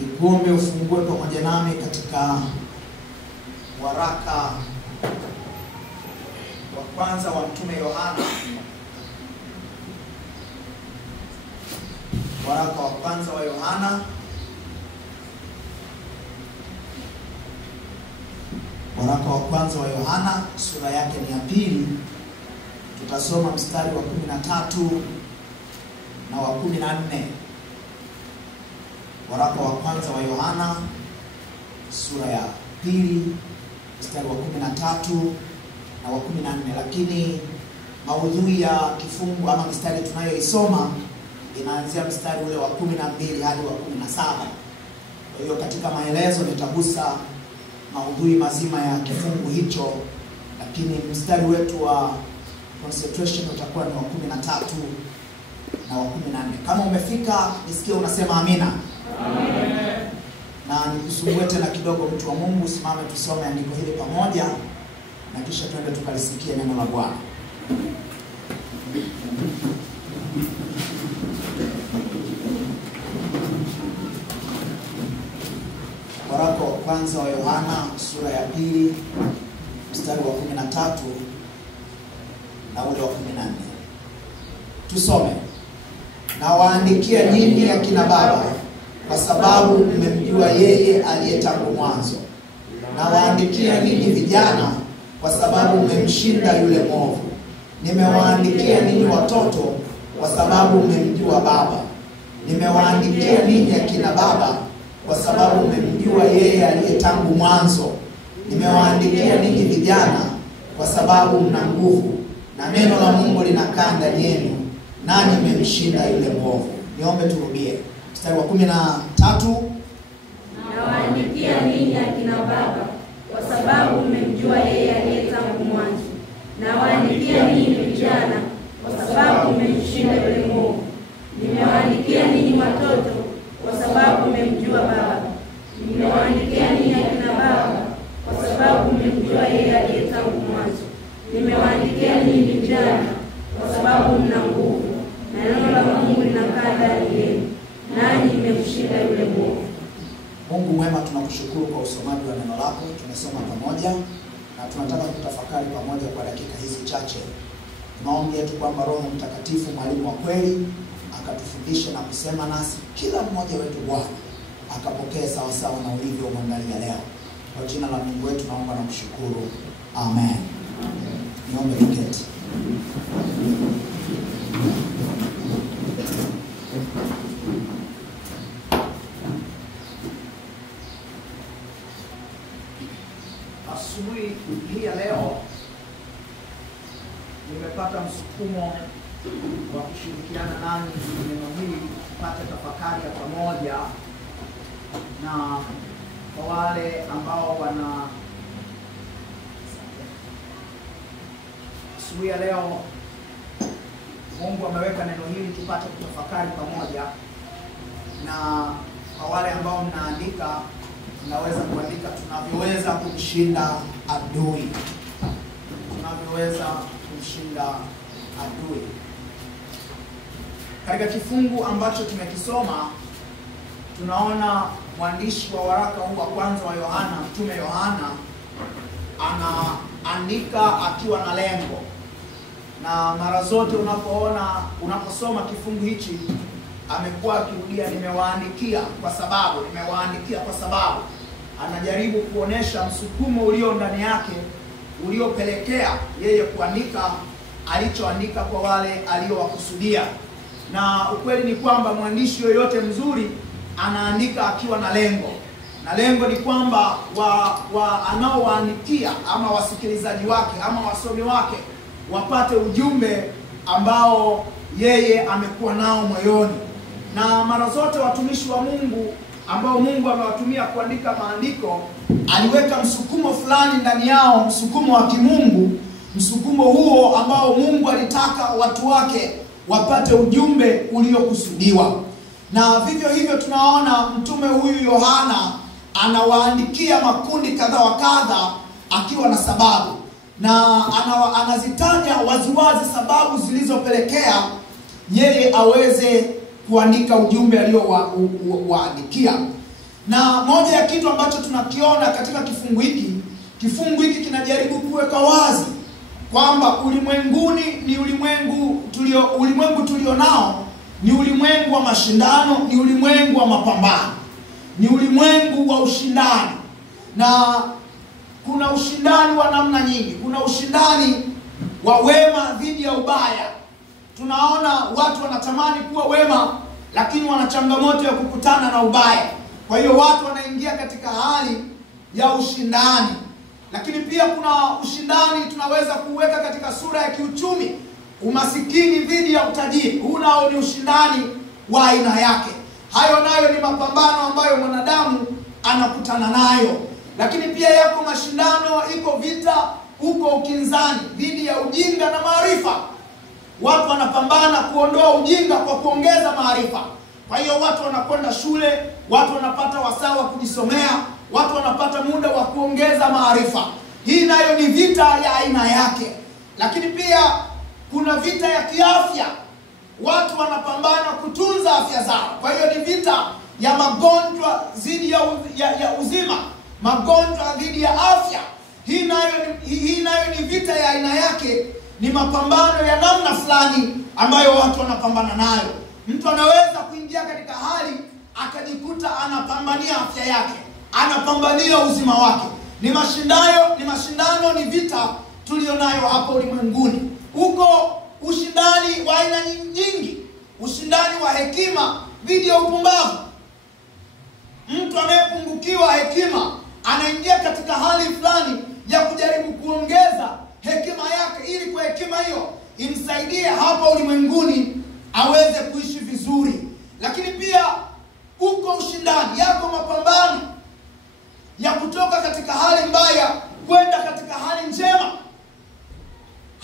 Nikuombe ufungue pamoja nami katika waraka wa kwanza wa Mtume Yohana. Waraka wa kwanza wa Yohana. Waraka wa kwanza wa Yohana sura yake ni ya 2. Tutasoma mstari wa 13 na wa 14. Waraka wa kwanza wa Yohana sura ya 2 mstari wa 13 na wa 14. Lakini maudhui ya kifungu ama mstari tunayoisoma inaanzia mstari ule wa 12 hadi wa 17. Kwa hiyo katika maelezo nitagusa maudhui mazima ya kifungu hicho, lakini mstari wetu wa concentration utakuwa ni wa 13 na wa 14. Kama umefika nisikie unasema amina. Amen. Na nikusumbue tena kidogo mtu wa Mungu, simame tusome andiko hili pamoja na kisha twende tukalisikia neno la Bwana. Waraka wa kwanza wa Yohana sura ya 2 mstari wa 13 na ule wa 14. Tusome. Na waandikia nyinyi akina baba, kwa sababu mmemjua yeye aliye tangu mwanzo. Na waandikia ninyi vijana, kwa sababu mmemshinda yule mwovu. Nimewaandikia ninyi watoto, kwa sababu mmemjua Baba. Nimewaandikia ninyi akina baba, kwa sababu mmemjua yeye aliye tangu mwanzo. Nimewaandikia ninyi vijana, kwa sababu mna nguvu, na neno la Mungu linakaa ndani yenu, nanyi mmemshinda yule mwovu. Niombe turudie. Mstari wa 13. Nawaandikia ninyi akina baba, kwa sababu mmemjua yeye aliye tangu mwanzo. Nawaandikia ninyi vijana, kwa sababu mmemshinda yule mwovu. Nimewaandikia ninyi watoto, kwa sababu mmemjua Baba. Nimewaandikia ninyi akina baba, kwa sababu mmemjua yeye aliye tangu mwanzo. Nimewaandikia ninyi vijana, kwa sababu mna nguvu, na neno la Mungu linakaa ndani yenu, nanyi mmemshinda yule mwovu. Mungu mwema, tunakushukuru kwa usomaji wa neno lako. Tumesoma pamoja na tunataka kutafakari pamoja kwa dakika hizi chache. Tunaomba yetu kwamba Roho Mtakatifu, mwalimu wa kweli, akatufundisha na kusema nasi kila mmoja wetu Bwana akapokee sawa sawa na ulivyo mwangalia leo. Kwa jina la Mungu wetu naomba na kushukuru. Amen. Niombe tuketi. Asubuhi hii ya leo nimepata msukumo wa kushirikiana nani neno hili, kupata tafakari ya pamoja, na kwa wale ambao wana asubuhi ya leo Mungu ameweka neno hili tupate kutafakari pamoja, na kwa wale ambao mnaandika, tunaweza kuandika tunavyoweza kumshinda adui. Tunavyoweza kumshinda adui. Katika kifungu ambacho tumekisoma, tunaona mwandishi wa waraka huu wa kwanza wa Yohana, Mtume Yohana, anaandika akiwa na lengo. Na mara zote unaposoma kifungu hichi, amekuwa akirudia nimewaandikia kwa sababu, nimewaandikia kwa sababu. Anajaribu kuonesha msukumo ulio ndani yake, uliopelekea yeye kuandika alichoandika kwa wale aliowakusudia. Na ukweli ni kwamba mwandishi yoyote mzuri anaandika akiwa na lengo. Na lengo ni kwamba anaowaandikia ama wasikilizaji wake ama wasomi wake wapate ujumbe ambao yeye amekuwa nao moyoni. Na mara zote watumishi wa Mungu ambao Mungu amewatumia kuandika maandiko, aliweka msukumo fulani ndani yao, msukumo wa kimungu. Msukumo huo ambao Mungu alitaka watu wake wapate ujumbe uliokusudiwa. Na vivyo hivyo tunaona mtume huyu Yohana anawaandikia makundi kadha wa kadha akiwa na sababu. Na anazitaja waziwazi sababu zilizopelekea yeye aweze kuandika ujumbe aliowaandikia. Na moja ya kitu ambacho tunakiona katika kifungu hiki kinajaribu kuweka wazi kwamba ulimwenguni ni ulimwengu tulio nao ni ulimwengu wa mashindano, ni ulimwengu wa mapambano, ni ulimwengu wa ushindani. Na kuna ushindani wa namna nyingi. Kuna ushindani wa wema dhidi ya ubaya. Tunaona watu wanatamani kuwa wema, lakini wana changamoto ya kukutana na ubaya. Kwa hiyo watu wanaingia katika hali ya ushindani. Lakini pia kuna ushindani tunaweza kuweka katika sura ya kiuchumi, umasikini dhidi ya utajiri. Huu nao ni ushindani wa aina yake. Hayo nayo ni mapambano ambayo mwanadamu anakutana nayo. Lakini pia yako mashindano, iko vita, uko ukinzani dhidi ya ujinga na maarifa. Watu wanapambana kuondoa ujinga kwa kuongeza maarifa. Kwa hiyo watu wanakwenda shule, watu wanapata wasaa wa kujisomea, watu wanapata muda wa kuongeza maarifa. Hii nayo ni vita ya aina yake. Lakini pia kuna vita ya kiafya. Watu wanapambana kutunza afya zao. Kwa hiyo ni vita ya magonjwa dhidi ya uzima, magonjwa dhidi ya afya. Hii nayo ni vita ya aina yake. Ni mapambano ya namna fulani ambayo watu wanapambana nayo. Mtu anaweza kuingia katika hali akajikuta anapambania afya yake, anapambania uzima wake. Ni mashindano, ni vita tulionayo hapa ulimwenguni. Uko ushindani wa aina nyingi. Ushindani wa hekima dhidi ya upumbavu. Mtu anayepungukiwa hekima anaingia katika hali fulani ya kujaribu kuongeza hekima yake, ili kwa hekima hiyo imsaidie hapa ulimwenguni aweze kuishi vizuri. Lakini pia uko ushindani, yako mapambano ya kutoka katika hali mbaya kwenda katika hali njema.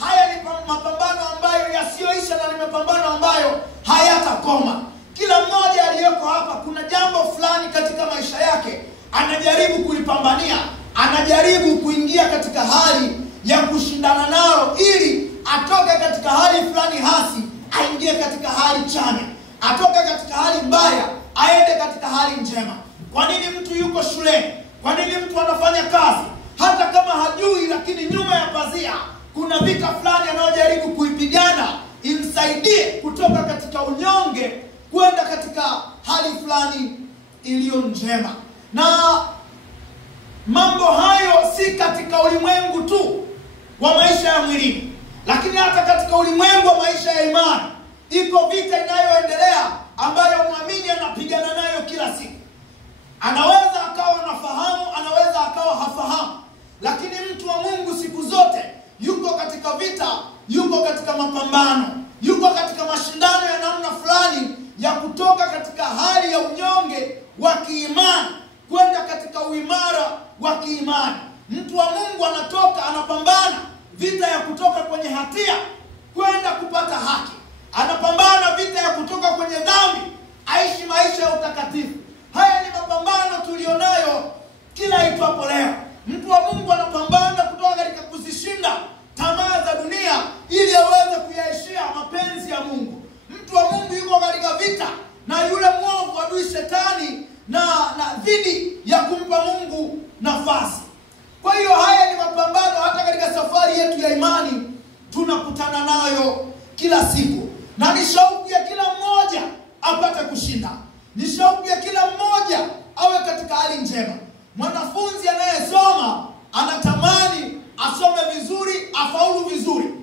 Haya ni mapambano ambayo yasiyoisha, na ni mapambano ambayo hayatakoma. Kila mmoja aliyeko hapa kuna jambo fulani katika maisha yake anajaribu kulipambania, anajaribu kuingia katika hali ya kushindana nalo, ili atoke katika hali fulani hasi aingie katika hali chanya, atoke katika hali mbaya aende katika hali njema. Kwa nini mtu yuko shuleni? Kwa nini mtu anafanya kazi? Hata kama hajui, lakini nyuma ya pazia kuna vita fulani anayojaribu kuipigana imsaidie kutoka katika unyonge kwenda katika hali fulani iliyo njema. Na mambo hayo si katika ulimwengu tu wa maisha ya mwilini, lakini hata katika ulimwengu wa maisha ya imani. Iko vita inayoendelea ambayo muamini anapigana nayo kila siku. Anaweza akawa anafahamu, anaweza akawa hafahamu, lakini mtu wa Mungu siku zote yuko katika vita, yuko katika mapambano, yuko katika mashindano ya namna fulani ya kutoka katika hali ya unyonge wa kiimani kwenda katika uimara wa kiimani. Mtu wa Mungu anapambana vita ya kutoka kwenye hatia kwenda kupata haki. Anapambana vita ya kutoka kwenye dhambi aishi maisha ya utakatifu. Haya ni mapambano tulionayo kila itwapo leo. Mtu wa Mungu anapambana kutoka katika kuzishinda tamaa za dunia ili aweze kuyaishia mapenzi ya Mungu. Mtu wa Mungu yuko katika vita na yule mwovu adui shetani na dhidi ya kumpa Mungu nafasi. Kwa hiyo haya ni mapambano hata katika safari yetu ya imani tunakutana nayo kila siku. Na ni shauku ya kila mmoja apate kushinda. Ni shauku ya kila mmoja awe katika hali njema. Mwanafunzi anayesoma anatamani asome vizuri, afaulu vizuri.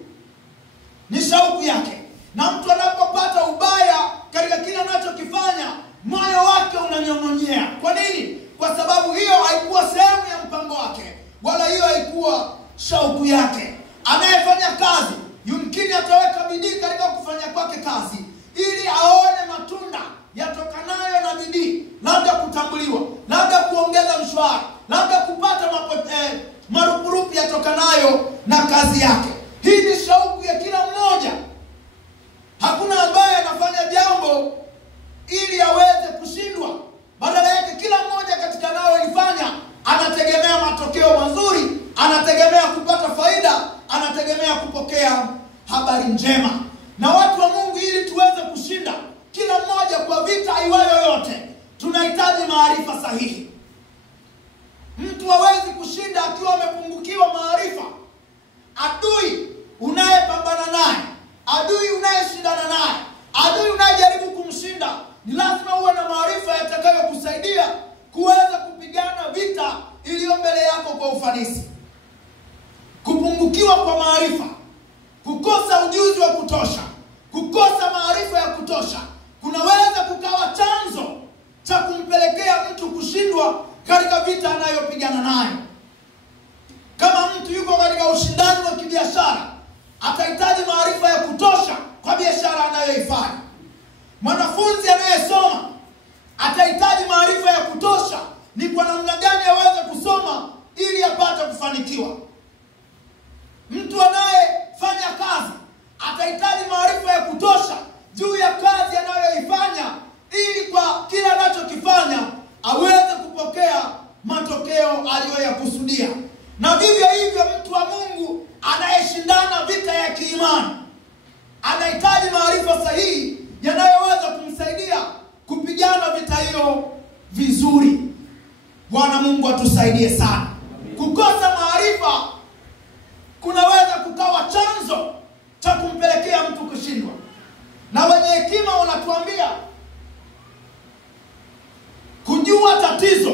Ni shauku yake. Na mtu anapopata ubaya katika kila anachokifanya, moyo wake unanyong'onyea. Kwa nini? Kwa sababu hiyo haikuwa sehemu ya mpango wake, wala hiyo haikuwa shauku yake. Anayefanya kazi yumkini ataweka bidii katika kufanya kwake kazi ili aone matunda yatokanayo na bidii, labda kutambuliwa, labda kuongeza mshahara, labda kupata marupurupu yatokanayo na kazi yake. Hii ni shauku ya kila mmoja. Hakuna ambaye anafanya jambo ili aweze kushindwa. Badala yake kila mmoja katika anayoifanya anategemea matokeo mazuri, anategemea kupata faida, anategemea kupokea habari njema. Na watu wa Mungu, ili tuweze kushinda kila mmoja kwa vita iwayo yote, tuna tunahitaji maarifa sahihi. Mtu hawezi kushinda akiwa amepungukiwa maarifa. Adui unayepambana naye, adui unayeshindana naye, adui unayejaribu kumshinda, ni lazima uwe na maarifa yatakayokusaidia kuweza kupigana vita iliyo mbele yako kwa ufanisi. Kupungukiwa kwa maarifa, kukosa ujuzi wa kutosha, kukosa maarifa ya kutosha, kunaweza kukawa chanzo cha kumpelekea mtu kushindwa katika vita anayopigana nayo. Kama mtu yuko katika ushindani wa kibiashara, atahitaji maarifa ya kutosha kwa biashara anayoifanya. Mwanafunzi anayesoma atahitaji maarifa ya kutosha ni kwa namna gani aweze kusoma ili apate kufanikiwa. Mtu anayefanya kazi atahitaji maarifa ya kutosha juu ya kazi anayoifanya ili kwa kila anachokifanya aweze kupokea matokeo aliyoyakusudia. Na vivyo hivyo mtu wa Mungu anayeshindana vita ya kiimani anahitaji maarifa sahihi yanayoweza kumsaidia kupigana vita hiyo vizuri. Bwana Mungu atusaidie sana. Kukosa maarifa kunaweza kukawa chanzo cha kumpelekea mtu kushindwa. Na wenye hekima wanatuambia kujua tatizo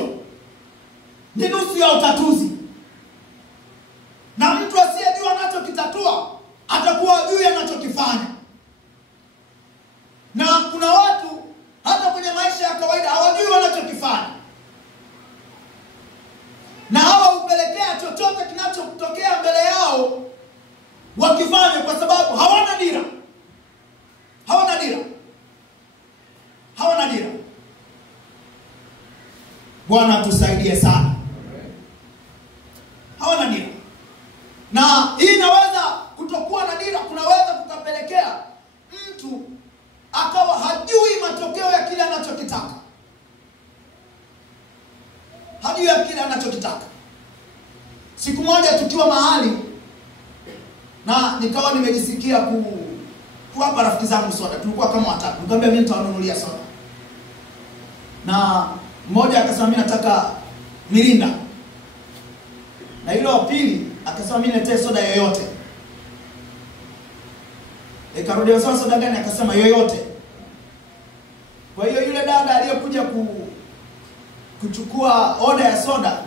ni nusu ya utatuzi. Na mtu asiyejua anachokitatua atakuwa hajui anachokifanya. Na kuna watu hata kwenye maisha ya kawaida hawajui wanachokifanya, na hawa hupelekea chochote kinachotokea mbele yao wakifanya, kwa sababu hawana dira. Bwana tusaidie sana. Hawana dira. Na hii inaweza kutokuwa na dira kunaweza kukapelekea mtu akawa hajui matokeo ya kile anachokitaka. Siku moja tukiwa mahali na nikawa nimejisikia kuwapa rafiki zangu soda. Tulikuwa kama watatu. Nikamwambia mimi nitawanunulia soda. Na mmoja akasema mimi nataka Mirinda. Na yule wa pili akasema mimi niletee soda yoyote. Nikarudia soda gani? Akasema yoyote. Kwa hiyo yule dada aliyekuja kuchukua oda ya soda,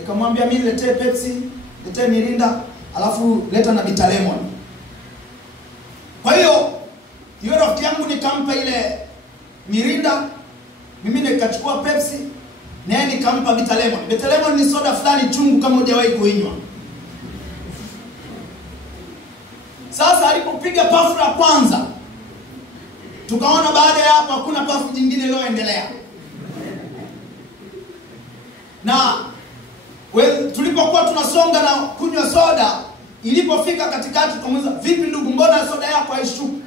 nikamwambia mimi niletee Pepsi, niletee Mirinda, alafu leta na Bitter Lemon. Kwa hiyo yule rafiki yangu nikampa ile Mirinda, mimi nikachukua Pepsi, naye nikampa Bitter Lemon. Bitter Lemon ni soda fulani chungu kama hujawahi kuinywa. Sasa alipopiga pafu la kwanza, tukaona baada ya hapo hakuna pafu jingine iliyoendelea. Na tulipokuwa tunasonga na kunywa soda, ilipofika katikati tukamuuliza, vipi ndugu, mbona soda yako haishuki?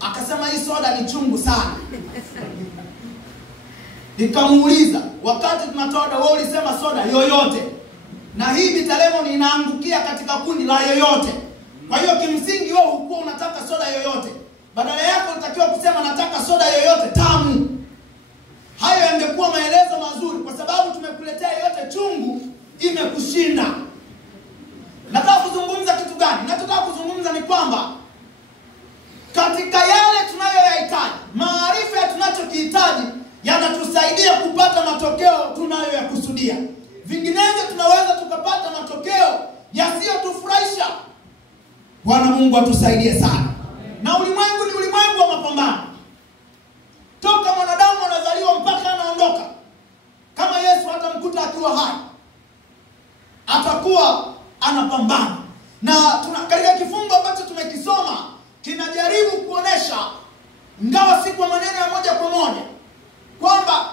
Akasema hii soda ni chungu sana. Nikamuuliza, wakati tunatoa soda wewe ulisema soda yoyote, na hii Bitter Lemon inaangukia katika kundi la yoyote. Kwa hiyo kimsingi wewe hukuwa unataka soda yoyote. Badala yake unatakiwa kusema nataka soda yoyote tamu. Hayo yangekuwa maelezo mazuri, kwa sababu tumekuletea yote chungu, imekushinda. Nataka kuzungumza kitu gani? Nataka kuzungumza ni kwamba katika yale tunayoyahitaji, maarifa ya tunachokihitaji yanatusaidia kupata matokeo tunayoyakusudia. Vinginevyo tunaweza tukapata matokeo yasiyotufurahisha. Bwana Mungu atusaidie sana. Na ulimwengu ni ulimwengu wa mapambano. Toka mwanadamu anazaliwa mpaka anaondoka, kama Yesu hatamkuta akiwa hai, atakuwa anapambana. Na katika kifungo ambacho tumekisoma kinajaribu kuonesha, ingawa si kwa maneno ya moja kwa moja, kwamba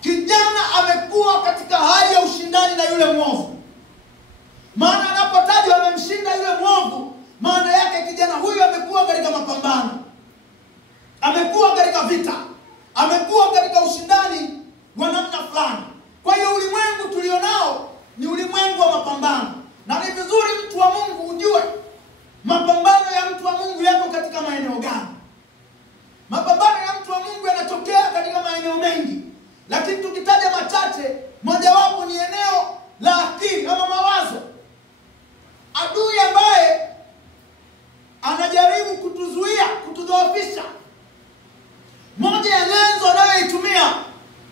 kijana amekuwa katika hali ya ushindani na yule mwovu. Maana anapotajwa amemshinda yule mwovu, maana yake kijana huyu amekuwa katika mapambano, amekuwa katika vita, amekuwa katika ushindani wa namna fulani. Kwa hiyo ulimwengu tulionao ni ulimwengu wa mapambano, na ni vizuri mtu wa Mungu ujue mapambano ya mtu wa Mungu yako katika maeneo gani. Mapambano ya mtu wa Mungu yanatokea katika maeneo mengi, lakini tukitaja machache, mojawapo ni eneo la akili ama mawazo. Adui ambaye anajaribu kutuzuia, kutudhoofisha, moja ya nyenzo anayoitumia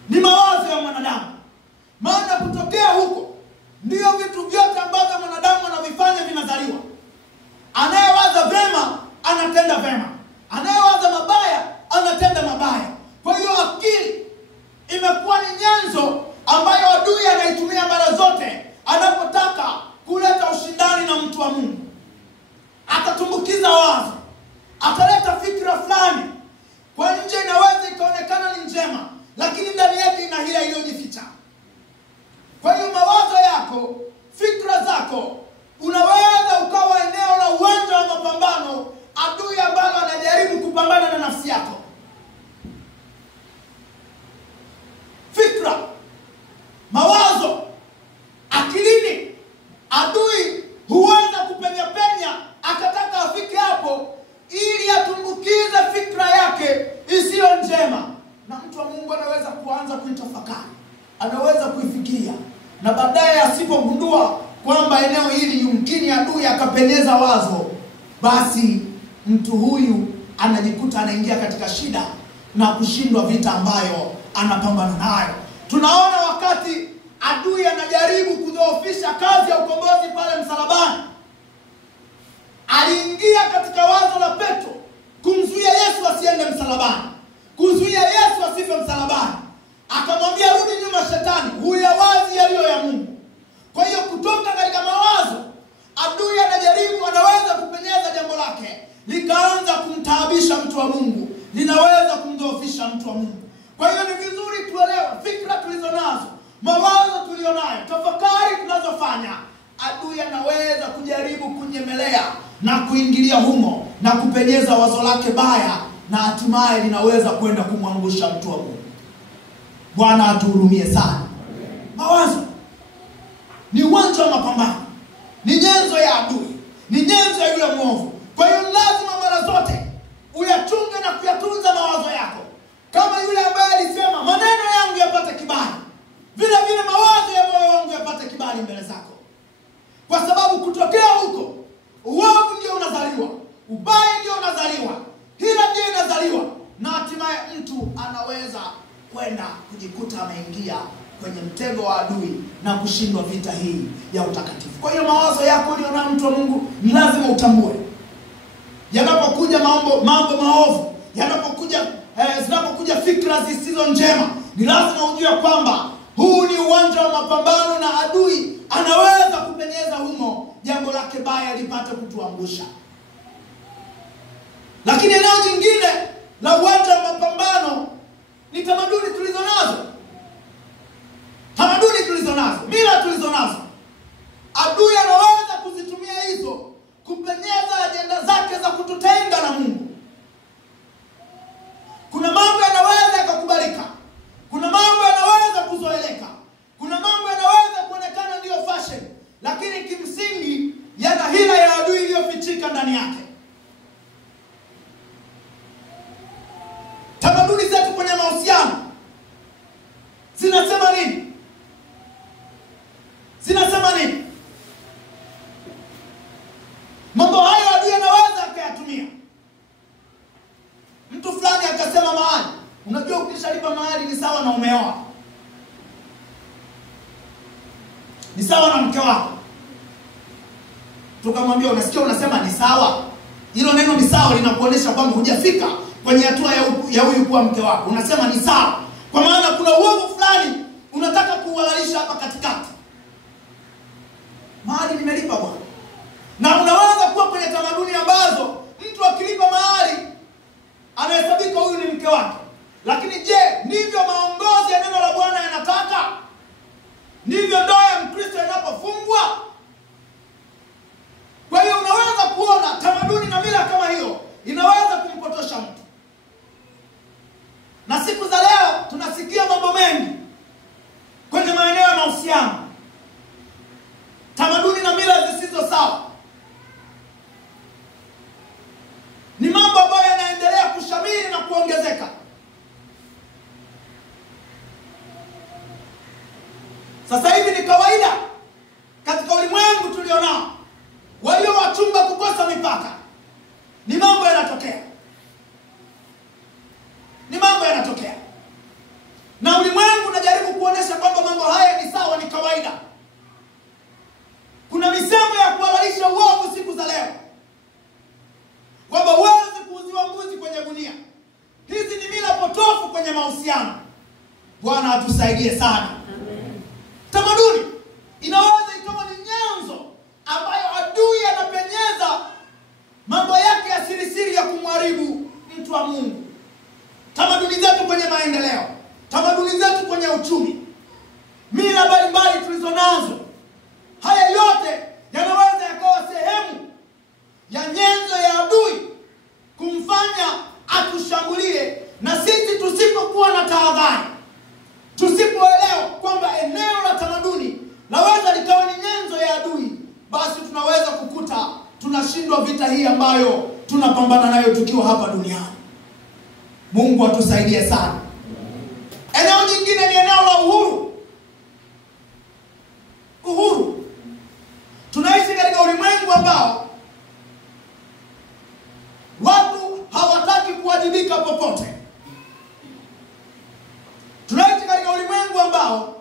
ni mawazo ya mwanadamu. Maana kutokea huko ndio vitu vyote ambavyo mwanadamu anavifanya vinazaliwa. Anayewaza vema anatenda vema, anayewaza mabaya anatenda mabaya. Kwa hiyo akili imekuwa ni nyenzo ambayo adui anaitumia mara zote anapotaka kuleta ushindani na mtu wa Mungu. Atatumbukiza wazo, ataleta fikra fulani, kwa nje inaweza ikaonekana ni njema, lakini ndani yake ina hila iliyojificha. Kwa hiyo mawazo yako, fikra zako, unaweza ukawa eneo la uwanja wa mapambano adui ambalo anajaribu kupambana na nafsi yako. Fikra, mawazo, akilini, adui huweza kupenya akataka afike hapo ili atumbukize fikra yake isiyo njema, na mtu wa Mungu anaweza kuanza kuitafakari, anaweza kuifikiria, na baadaye asipogundua kwamba eneo hili yumkini adui akapenyeza wazo, basi mtu huyu anajikuta anaingia katika shida na kushindwa vita ambayo anapambana nayo. Tunaona wakati adui anajaribu kudhoofisha kazi ya ukombozi pale msalabani, aliingia katika wazo la Petro kumzuia Yesu asiende msalabani, kuzuia Yesu asife msalabani. Akamwambia, rudi nyuma Shetani, huyawazi yaliyo ya Mungu. Kwa hiyo kutoka katika mawazo adui anajaribu, anaweza kupenyeza jambo lake likaanza kumtaabisha mtu wa Mungu, linaweza kumdhoofisha mtu wa Mungu. Kwa hiyo ni vizuri tuelewe fikra tulizonazo, mawazo tulionayo, tafakari tunazofanya. Adui anaweza kujaribu kunyemelea na kuingilia humo na kupenyeza wazo lake baya, na hatimaye linaweza kwenda kumwangusha mtu wa Mungu. Bwana atuhurumie sana. Mawazo ni uwanja wa mapambano, ni nyenzo ya adui, ni nyenzo ya yule mwovu. Kwa hiyo lazima mara zote uyachunge na kuyatunza mawazo yako, kama yule ambaye alisema maneno yangu yapate kibali, vile vile mawazo ya moyo wangu yapate kibali mbele zako. Kwa sababu kutokea huko uovu ndio unazaliwa, ubaya ndio unazaliwa, hila ndio inazaliwa, na hatimaye mtu anaweza kwenda kujikuta ameingia kwenye mtego wa adui na kushindwa vita hii ya utakatifu. Kwa hiyo mawazo yako ulionayo, mtu wa Mungu, ni lazima utambue yanapokuja mambo maovu, zinapokuja fikra zisizo njema, ni lazima ujue kwamba huu ni uwanja wa mapambano na adui anaweza kupenyeza humo jambo lake baya lipate kutuangusha. Lakini eneo jingine la uwanja wa mapambano ni tamaduni tulizonazo. Tamaduni tulizonazo, mila tulizonazo, adui anaweza kuzitumia hizo kupenyeza ajenda zake za kututenga na Mungu. Kuna mambo yanaweza yakakubalika, kuna mambo yanaweza kuzoeleka, kuna mambo yanaweza kuonekana ndio fashion, lakini kimsingi yana hila ya adui iliyofichika ndani yake. Tamaduni zetu kwenye mahusiano zinasema nini? Zinasema nini? Mambo hayo adui anaweza akayatumia. Mtu fulani akasema mahali, unajua ukishalipa mahali ni sawa na umeoa, ni sawa na mke wako. Tukamwambia, unasikia unasema ni sawa? Hilo neno ni sawa linakuonesha kwamba hujafika kwenye hatua ya huyu kuwa mke wako. Unasema ni sawa kwa maana kuna uovu fulani unataka kuuhalalisha hapa katikati. Mahali nimelipa bwana. Na unaweza kuwa kwenye tamaduni ambazo mtu akilipa mahali anahesabika huyu ni mke wake. Lakini je, ndivyo maongozi ya neno la Bwana yanataka? Ndivyo ndoa ya Mkristo inapofungwa? Kwa hiyo unaweza kuona tamaduni na mila kama hiyo inaweza kumpotosha mtu. Na siku za leo tunasikia mambo mengi kwenye maeneo ya mahusiano, tamaduni na mila zisizo sawa. Ni mambo ambayo yanaendelea kushamiri na kuongezeka. Sasa hivi ni kawaida katika ulimwengu tulionao, walio wachunga kukosa mipaka. Ni mambo yanatokea. Ni mambo yanatokea. Na ulimwengu unajaribu kuonesha kwamba mambo haya ni sawa, ni kawaida. Kuna misemo ya kuhalalisha uovu siku za leo, kwamba huwezi kuuziwa mbuzi kwenye gunia. Hizi ni mila potofu kwenye mahusiano. Bwana atusaidie sana. Amen. Tamaduni inaweza ikawa ni nyanzo ambayo adui anapenyeza mambo yake ya siri ya kumharibu mtu wa Mungu. Tamaduni zetu kwenye maendeleo, tamaduni zetu kwenye uchumi, mila mbalimbali tulizo nazo, haya yote yanaweza yakawa sehemu ya nyenzo ya adui kumfanya atushambulie, na sisi tusipokuwa na tahadhari, tusipoelewa kwamba eneo la tamaduni laweza likawa ni nyenzo ya adui, basi tunaweza kukuta tunashindwa vita hii ambayo tunapambana nayo tukiwa hapa duniani. Mungu atusaidie sana. Eneo jingine ni eneo la uhuru. Uhuru. Tunaishi katika ulimwengu ambao watu hawataki kuwajibika popote. Tunaishi katika ulimwengu ambao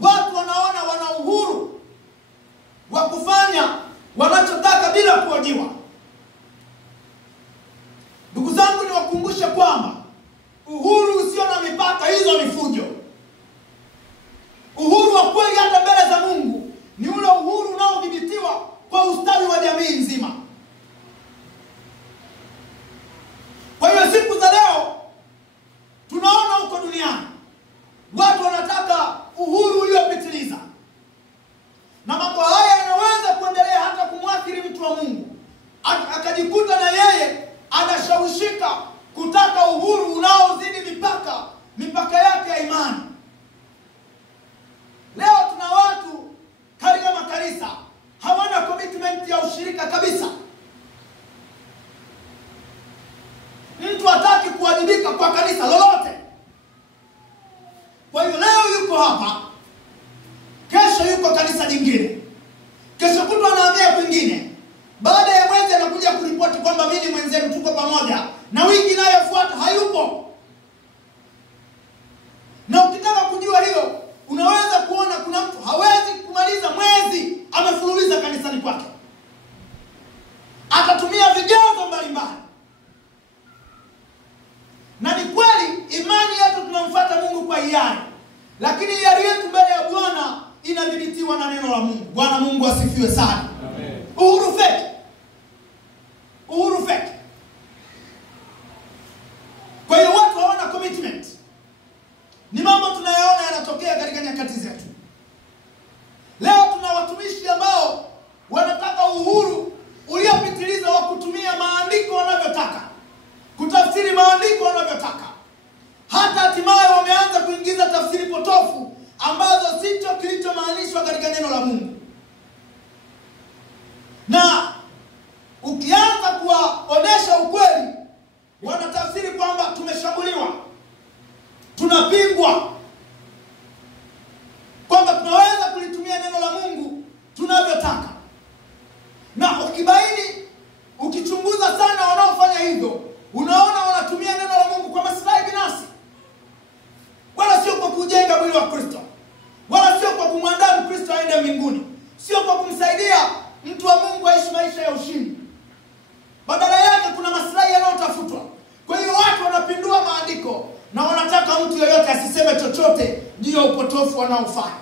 watu wanaona wana uhuru wa kufanya wanachotaka bila kuhojiwa. Ndugu zangu, niwakumbushe kwamba uhuru usio na mipaka, hizo ni fujo. Uhuru wa kweli hata mbele za Mungu ni ule uhuru unaodhibitiwa kwa ustawi wa jamii nzima. Kwa hiyo siku za leo tunaona huko duniani watu wanataka uhuru uliopitiliza, na mambo haya yanaweza kuendelea hata kumwathiri mtu wa Mungu, akajikuta na yeye anashawishika kutaka uhuru unaozidi mipaka yake ya imani. Leo tuna watu katika makanisa hawana commitment ya ushirika kabisa. Mtu hataki kuwajibika kwa kanisa lolote. Kwa hiyo leo yuko hapa, kesho yuko kanisa jingine, kesho kutwa anahamia kwingine, baada ya mwezi anakuja kuripoti kwamba mimi mwenzenu tuko pamoja, na wiki inayofuata hayupo. Na ukitaka kujua hiyo, unaweza kuona kuna mtu hawezi kumaliza mwezi amefululiza kanisani kwake, atatumia vigezo mbalimbali. Na ni kweli imani yetu tunamfuata Mungu kwa hiari, lakini hiari yetu mbele ya Bwana inadhibitiwa na neno la Mungu. Bwana Mungu asifiwe sana. Amen. Uhuru feki. Uhuru feki. Kwa hiyo watu hawana commitment. Ni mambo tunayoona yanatokea katika nyakati zetu. Leo tuna watumishi ambao wanataka uhuru uliopitiliza wa kutumia maandiko wanavyotaka, kutafsiri maandiko wanavyotaka. Hata hatimaye wameanza kuingiza tafsiri potofu ambazo sicho kilichomaanishwa katika neno la Mungu. Na ukianza kuwaonesha ukweli, wanatafsiri kwamba tumeshambuliwa, tunapingwa, kwamba tunaweza kulitumia neno la Mungu tunavyotaka. Na ukichunguza sana wanaofanya hivyo, unaona wanatumia neno la Mungu kwa maslahi binafsi, wala sio kwa kujenga mwili wa Kristo, wala sio kwa kumwandaa Mkristo aende mbinguni, sio kwa kumsaidia mtu wa Mungu aishi maisha ya ushindi. Badala yake kuna maslahi yanayotafutwa. Kwa hiyo watu wanapindua maandiko na wanataka mtu yeyote asiseme chochote juu ya upotofu wanaofanya.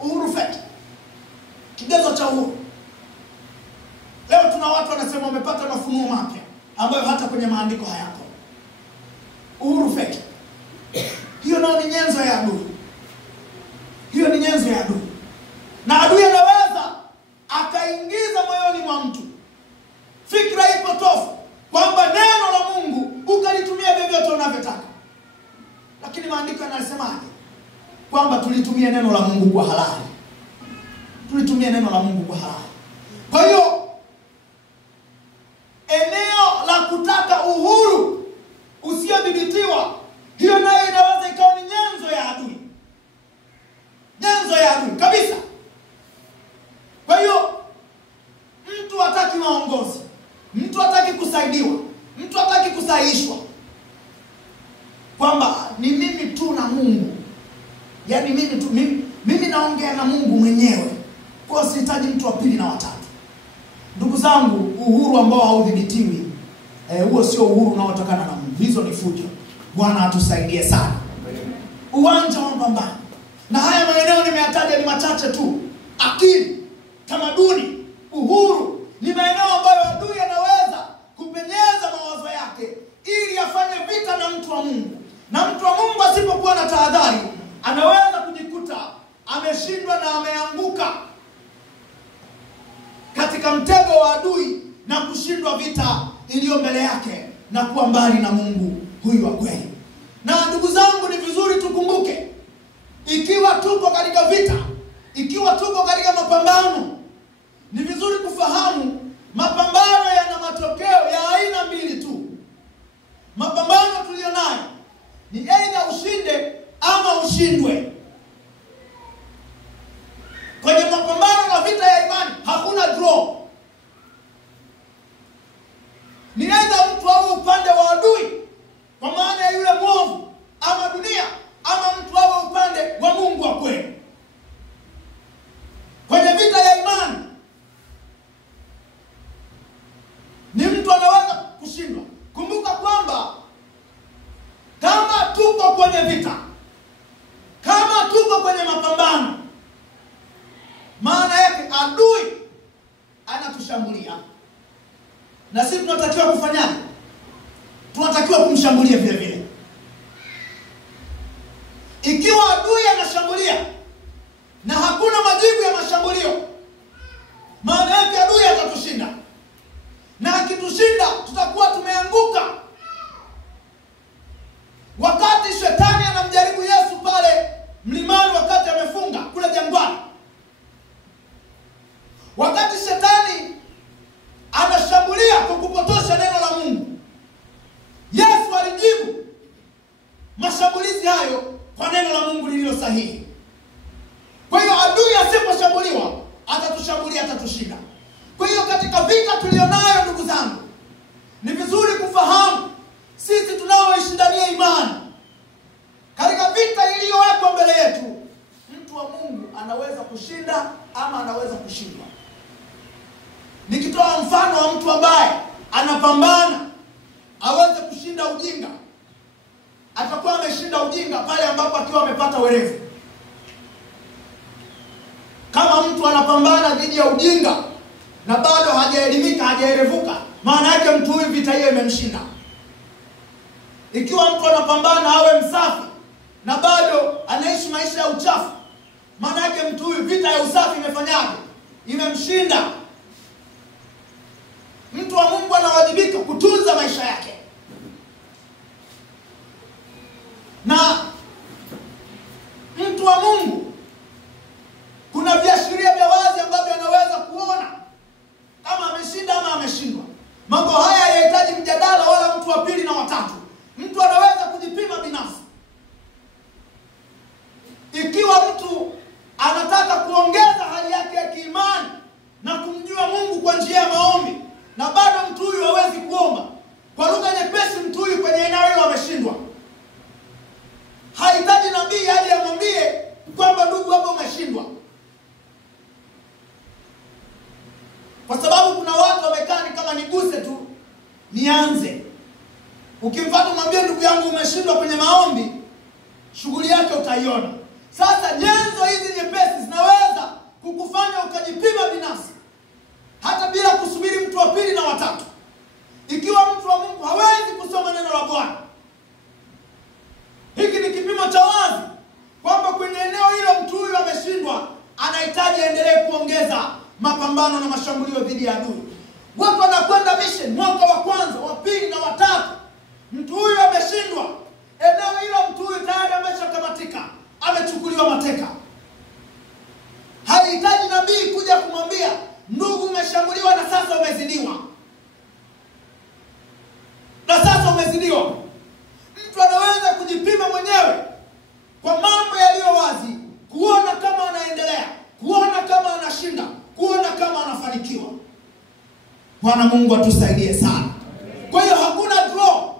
Uhuru feki. Kigezo cha uhuru. Leo tuna watu wanasema wamepata mafunuo mapya ambayo hata kwenye maandiko hayapo. Uhuru feki. Hiyo nao ni nyenzo ya adui. Hiyo ni nyenzo ya adui. Na adui anaweza akaingiza moyoni mwa mtu fikra hii potofu kwamba neno la Mungu ukalitumia vyovyote unavyotaka. Lakini maandiko yanasemaje? Kwamba tulitumia neno la Mungu kwa halali. Tulitumia neno la Mungu kwa halali. Kwa hiyo eneo la kutaka uhuru usiodhibitiwa, hiyo nayo inaweza ikawa ni nyenzo ya adui. ni mimi tu na Mungu. Yaani mimi tu, mimi naongea na Mungu mwenyewe. Kwa sihitaji mtu wa pili na watatu. Ndugu zangu, uhuru ambao haudhibitiwi, huo sio uhuru unaotokana na Mungu. Hizo ni fujo. Bwana atusaidie sana. Uwanja wa mapambano. Na haya maeneo nimeyataja ni machache tu. Akili, tamaduni, uhuru ni maeneo ambayo adui anaweza kupenyeza mawazo yake ili afanye vita na mtu wa Mungu. Na mtu wa Mungu asipokuwa na tahadhari, anaweza kujikuta ameshindwa na ameanguka katika mtego wa adui na kushindwa vita iliyo mbele yake na kuwa mbali na Mungu huyu wa kweli. Na ndugu zangu, ni vizuri tukumbuke, ikiwa tuko katika vita, ikiwa tuko katika mapambano, ni vizuri kufahamu mapambano yana matokeo ya aina mbili tu. Mapambano tulionayo ni aidha ushinde ama ushindwe. Kwenye mapambano na vita ya imani hakuna draw. Ni aidha mtu au upande wa adui, kwa maana ya yule mwovu, ama dunia, ama mtu au upande wa Mungu wa kweli. Kwenye vita ya imani ni mtu anaweza kushindwa. Kumbuka kwamba kama tuko kwenye vita, kama tuko kwenye mapambano, maana yake adui anatushambulia, na sisi tunatakiwa kufanyaje? Tunatakiwa kumshambulia vile vile. Ikiwa adui anashambulia na hakuna majibu ya mashambulio, maana yake adui atatushinda, na akitushinda tutakuwa tumeanguka. Wakati shetani anamjaribu Yesu pale mlimani, wakati amefunga kule jangwani, wakati shetani anashambulia kwa kupotosha neno la Mungu, Yesu alijibu mashambulizi hayo kwa neno la Mungu lililo sahihi. Kwa hiyo adui asiposhambuliwa atatushambulia, atatushinda. Kwa hiyo katika vita tulionayo, ndugu zangu, ni vizuri kufahamu sisi tunaoishi ndani ya imani, katika vita iliyowekwa mbele yetu, mtu wa Mungu anaweza kushinda ama anaweza kushindwa. Nikitoa mfano wa mtu ambaye anapambana aweze kushinda ujinga, atakuwa ameshinda ujinga pale ambapo akiwa amepata werevu. Kama mtu anapambana dhidi ya ujinga na bado hajaelimika, hajaerevuka, maana yake mtu huyu vita hiyo imemshinda. Ikiwa mtu anapambana awe msafi na bado anaishi maisha ya uchafu, maana yake mtu huyu vita ya usafi imefanyaje? Imemshinda. Mtu wa Mungu anawajibika kutunza maisha yake. Na mtu wa Mungu, kuna viashiria vya wazi ambavyo anaweza kuona kama ameshinda ama ameshindwa. Mambo haya hayahitaji mjadala wala mtu wa pili na watatu. Mtu anaweza kujipima binafsi. Ikiwa mtu anataka kuongeza hali yake ya kiimani na kumjua Mungu kwa njia ya maombi, na bado mtu huyu hawezi kuomba, kwa lugha nyepesi, mtu huyu kwenye eneo hilo ameshindwa. Hahitaji nabii aje amwambie kwamba ndugu, hapo umeshindwa. Kwa sababu kuna watu wamekaa ni kama niguse tu nianze. Ukimfuata mwambie ndugu yangu umeshindwa kwenye maombi, shughuli yake utaiona. Sasa nyenzo hizi nyepesi zinaweza kukufanya ukajipima binafsi, hata bila kusubiri mtu wa pili na watatu. Ikiwa mtu wa Mungu hawezi kusoma neno la Bwana, hiki ni kipimo cha wazi kwamba kwenye eneo hilo mtu huyu ameshindwa, anahitaji aendelee kuongeza mapambano na mashambulio dhidi ya adui. Watu wanakwenda mission mwaka wa kwanza, wa pili na watatu, mtu huyu ameshindwa. Eneo hilo mtu huyu tayari ameshakamatika, amechukuliwa mateka. Haihitaji nabii kuja kumwambia ndugu, umeshambuliwa na sasa umezidiwa. Na sasa umezidiwa. Mtu anaweza kujipima mwenyewe kwa mambo yaliyo wazi, kuona kama anaendelea, kuona kama anashinda, kuona kama anafanikiwa. Bwana Mungu atusaidie sana. Kwa hiyo hakuna draw.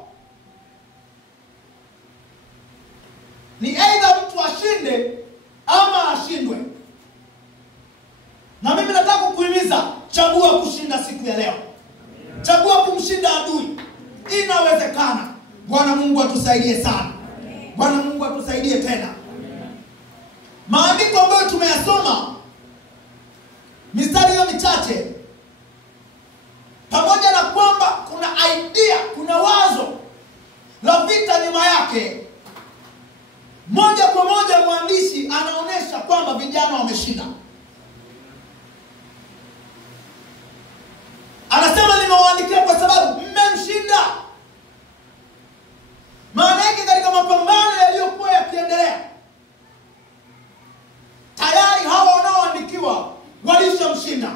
atusaidie sana. Bwana Mungu atusaidie tena. Maandiko ambayo tumeyasoma, mistari hiyo michache, pamoja na kwamba kuna idea, kuna wazo la vita nyuma yake, moja kwa moja mwandishi anaonesha kwamba vijana wameshinda. Anasema nimewaandikia kwa sababu mmemshinda. Maana yake katika mapambano yaliyokuwa yakiendelea, tayari hawa wanaoandikiwa walishamshinda.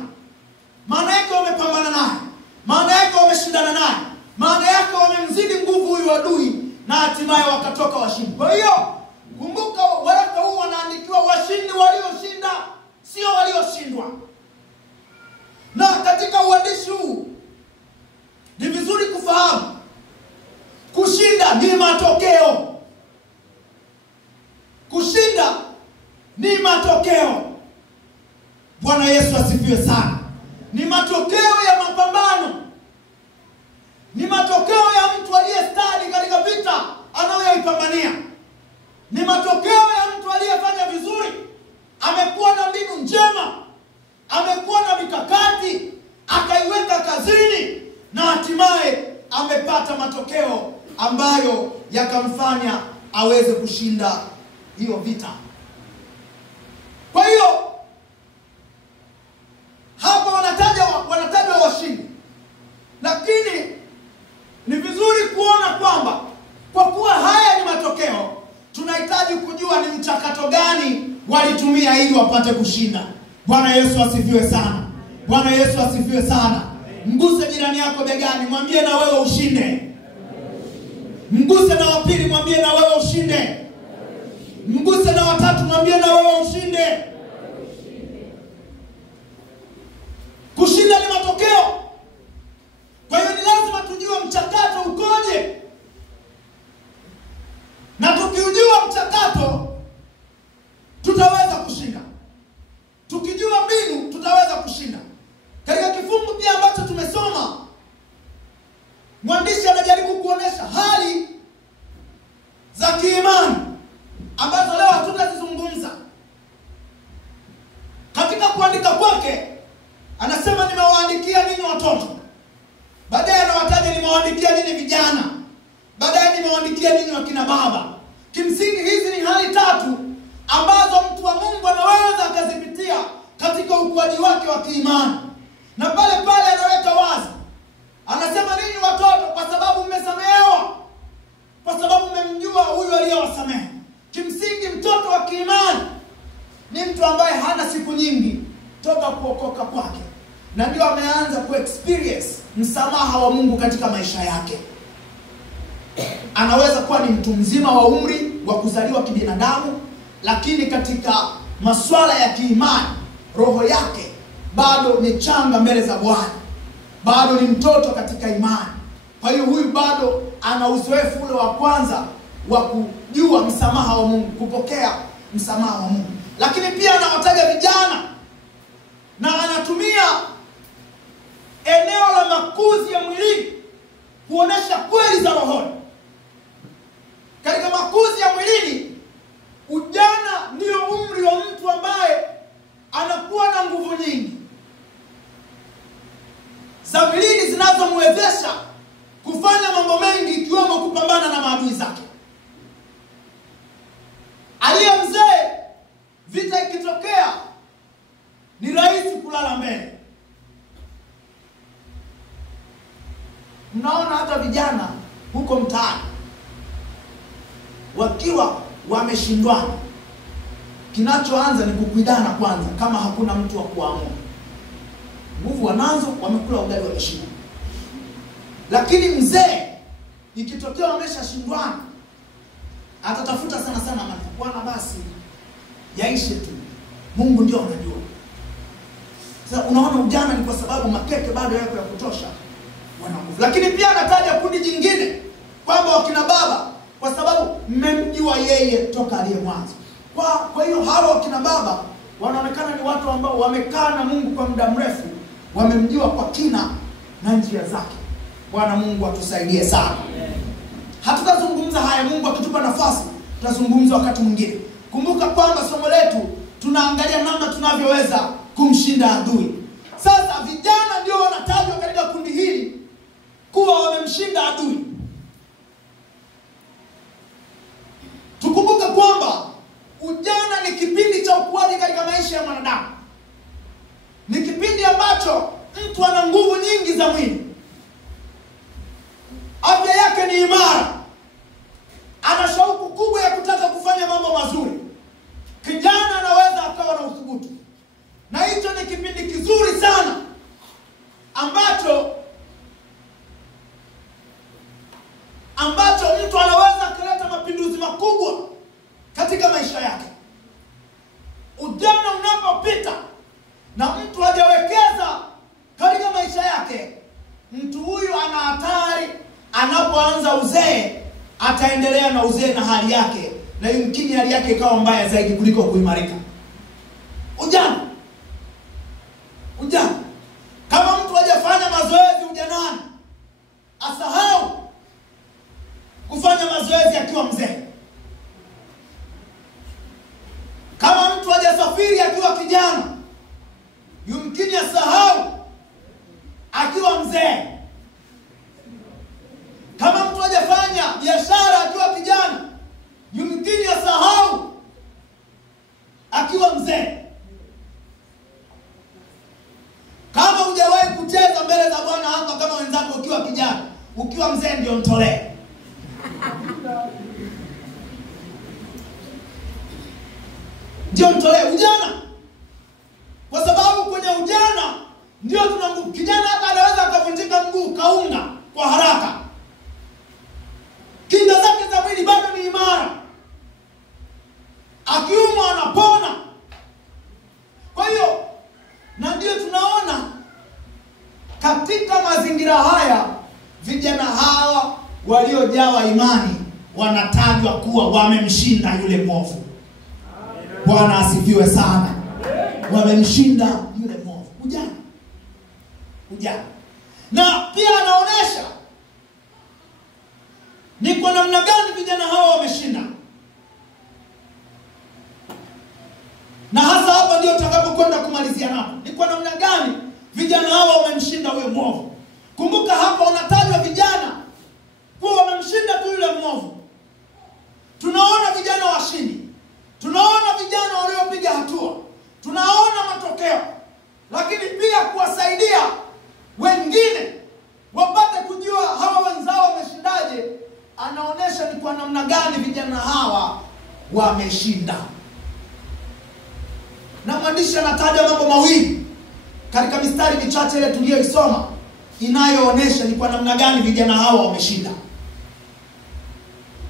Maana yake wamepambana naye, maana yake wameshindana naye, maana yake wamemzidi nguvu huyu adui, na hatimaye wakatoka washindi. Kwa hiyo kumbuka, waraka huu wanaandikiwa washindi walioshinda, sio walioshindwa. Na katika uandishi huu ni vizuri kufahamu kushinda ni matokeo. Kushinda ni matokeo. Bwana Yesu asifiwe sana. Ni matokeo ya mapambano. Ni matokeo ya mtu aliyestadi katika vita anayoipambania. Ni matokeo ya mtu aliyefanya vizuri, amekuwa na mbinu njema, amekuwa na mikakati, akaiweka kazini, na hatimaye amepata matokeo ambayo yakamfanya aweze kushinda hiyo vita. Kwa hiyo hapa wanatajwa washindi. Lakini ni vizuri kuona kwamba kwa kuwa haya ni matokeo, tunahitaji kujua ni mchakato gani walitumia ili wapate kushinda. Bwana Yesu asifiwe sana. Bwana Yesu asifiwe sana. Mguse jirani yako begani, mwambie na wewe ushinde. Mguse na wa pili, mwambie na wewe ushinde. Mguse na watatu, mwambie na wewe ushinde. Kushinda ni matokeo. Kwa hiyo ni lazima tujue mchakato ukoje. Na tukiujua mchakato, tutaweza kushinda. Tukijua mbinu, tutaweza kushinda. Katika kifungu pia ambacho tumesoma, mwandishi anajaribu kuonesha hali za kiimani ambazo leo hatutazizungumza. Katika kuandika kwake anasema nimewaandikia ninyi watoto. Baadaye anawataja nimewaandikia ninyi vijana. Baadaye nimewaandikia ninyi wakina baba. Kimsingi hizi ni hali tatu ambazo mtu wa Mungu anaweza akazipitia katika ukuaji wake wa kiimani. Na pale anaweka wazi, anasema ninyi watoto kwa sababu mmesamehewa, kwa sababu mmemjua huyu aliyewasamehe. Kimsingi mtoto wa kiimani ni mtu ambaye hana siku nyingi toka kuokoka kwake, na ndio ameanza kuexperience msamaha wa Mungu katika maisha yake. Anaweza kuwa ni mtu mzima wa umri wa kuzaliwa kibinadamu, lakini katika masuala ya kiimani roho yake bado ni changa mbele za Bwana. Bado ni mtoto katika imani. Kwa hiyo huyu bado ana uzoefu ule wa kwanza wa kujua msamaha wa Mungu, kupokea msamaha wa Mungu. Lakini pia anawataja vijana, na anatumia eneo la makuzi ya mwilini kuonesha kweli za rohoni. Katika makuzi ya mwilini, ujana ndio umri wa mtu ambaye anakuwa na nguvu nyingi za mwilini zinazomwezesha kufanya mambo mengi, ikiwemo kupambana na maadui zake. Aliye mzee, vita ikitokea ni rahisi kulala mbele. Mnaona hata vijana huko mtaani wakiwa wameshindwana, kinachoanza ni kukuidana kwanza, kama hakuna mtu wa kuamua. Nguvu wanazo, wamekula ugali wameshinda. Lakini mzee ikitokea wameshashindwana, atatafuta sana bwana basi yaishe tu, Mungu ndio anajua. Sasa unaona ujana ni kwa sababu makeke bado yako ya kutosha, wana nguvu. Lakini pia anataja kundi jingine kwamba wakina baba, kwa sababu mmemjua yeye toka aliye mwanzo. Kwa hiyo hawa wakina baba wanaonekana ni watu ambao wamekaa na Mungu kwa muda mrefu, wamemjua kwa kina na njia zake. Bwana Mungu atusaidie sana. hatutazungumza haya. Mungu akitupa nafasi tutazungumza wakati mwingine. Kumbuka kwamba somo letu tunaangalia namna tunavyoweza kumshinda adui. Sasa vijana ndio wanatajwa katika kundi hili kuwa wamemshinda adui. Tukumbuke kwamba ujana ni kipindi cha ukuaji katika maisha ya mwanadamu. Ni kipindi ambacho mtu ana nguvu nyingi za mwili. Afya yake ni imara. Ana shauku kubwa ya kutaka kufanya mambo mazuri. Kijana anaweza akawa na uthubutu. Na hicho ni kipindi kizuri sana ambacho mtu anaweza kuleta mapinduzi makubwa katika maisha yake. Ujana unapopita na mtu hajawekeza katika maisha yake, mtu huyu ana hatari. Anapoanza uzee, ataendelea na uzee na hali yake, na yumkini hali yake ikawa mbaya zaidi kuliko kuimarika. Ujana. Kama mtu hajafanya mazoezi ujanani, asahau kufanya mazoezi akiwa mzee. Kama mtu hajasafiri akiwa kijana, yumkini asahau akiwa mzee. Kama mtu hajafanya biashara akiwa kijana, yumkini asahau akiwa mzee. Kama hujawahi kucheza mbele za Bwana hapa kama wenzako ukiwa kijana, ukiwa mzee ndio mtolee. Ndio mtolee ujana. Kwa sababu kwenye ujana ndio tuna nguvu. Kijana hata anaweza akavunjika mguu kaunga kwa haraka. Kinga zake za mwili bado ni imara. Akiumwa anapona. Kwa hiyo, na ndio tunaona katika mazingira haya vijana hawa waliojawa imani wanatajwa kuwa wamemshinda yule mwovu. Bwana asifiwe sana. Wamemshinda yule mwovu. Ujana. Na pia anaonesha ni kwa namna gani vijana hawa wameshinda. Na hasa hapa ndio tutakapokwenda kumalizia napo. Ni kwa namna gani vijana hawa wamemshinda huyo mwovu. Kumbuka hapa wanatajwa vijana kuwa wamemshinda tu yule mwovu. Tunaona vijana washindi. Tunaona vijana waliopiga hatua. Tunaona matokeo. Lakini pia kuwasaidia wengine wapate kujua hawa wenzao wameshindaje, anaonesha ni kwa namna gani vijana hawa wameshinda. Na mwandishi anataja mambo mawili katika mistari michache ile tuliyoisoma inayoonesha ni kwa namna gani vijana hawa wameshinda.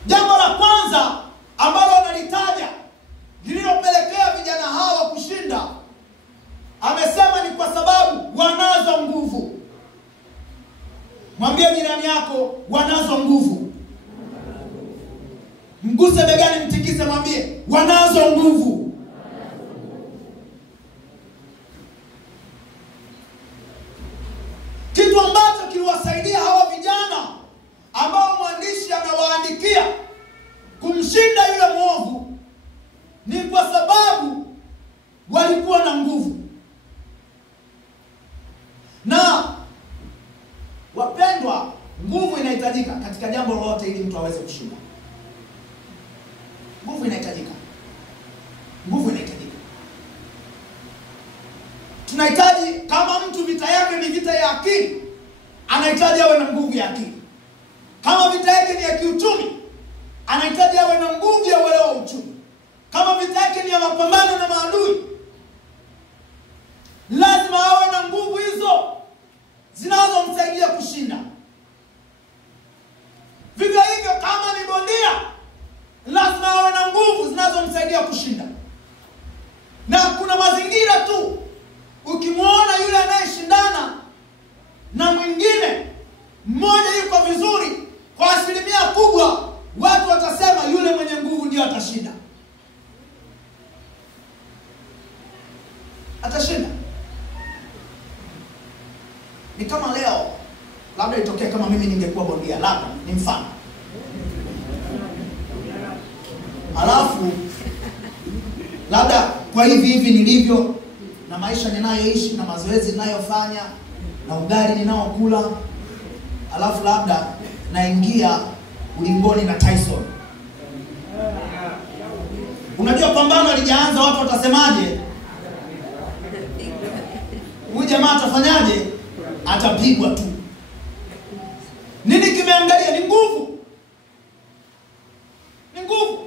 Jambo la kwanza ambalo analitaja lililopelekea vijana hawa kushinda, amesema ni kwa sababu wanazo nguvu. Mwambie jirani yako, wanazo nguvu. Mguse begani, mtikise, mwambie wanazo nguvu. Kitu ambacho kiliwasaidia hawa vijana ambao mwandishi anawaandikia kumshinda yule mwovu ni kwa sababu walikuwa na nguvu. Na wapendwa, nguvu inahitajika katika jambo lolote ili mtu aweze kushinda. Nguvu inahitajika. Tunahitaji, kama mtu vita yake ni vita ya akili, anahitaji awe na nguvu ya akili. Kama vita yake ni ya kiuchumi, anahitaji awe na nguvu ya uelewa wa uchumi. Kama vita yake ni ya mapambano na maadui, lazima awe na nguvu hizo zinazomsaidia kushinda. Vivyo hivyo kama ni bondia, lazima awe na nguvu zinazomsaidia kushinda. Na kuna mazingira tu, ukimwona yule anayeshindana na mwingine, mmoja yuko vizuri, kwa asilimia kubwa watu watasema yule mwenye nguvu ndio atashinda. Ni kama leo labda itokee kama mimi ningekuwa bondia, labda ni mfano. Alafu labda kwa hivi nilivyo na maisha ninayoishi na mazoezi ninayofanya na ugali ninaokula, alafu labda naingia ulingoni na Tyson. Unajua pambano lijaanza watu watasemaje? Huyu jamaa atafanyaje? Atapigwa tu. Nini kimeangalia? Ni nguvu. Ni nguvu.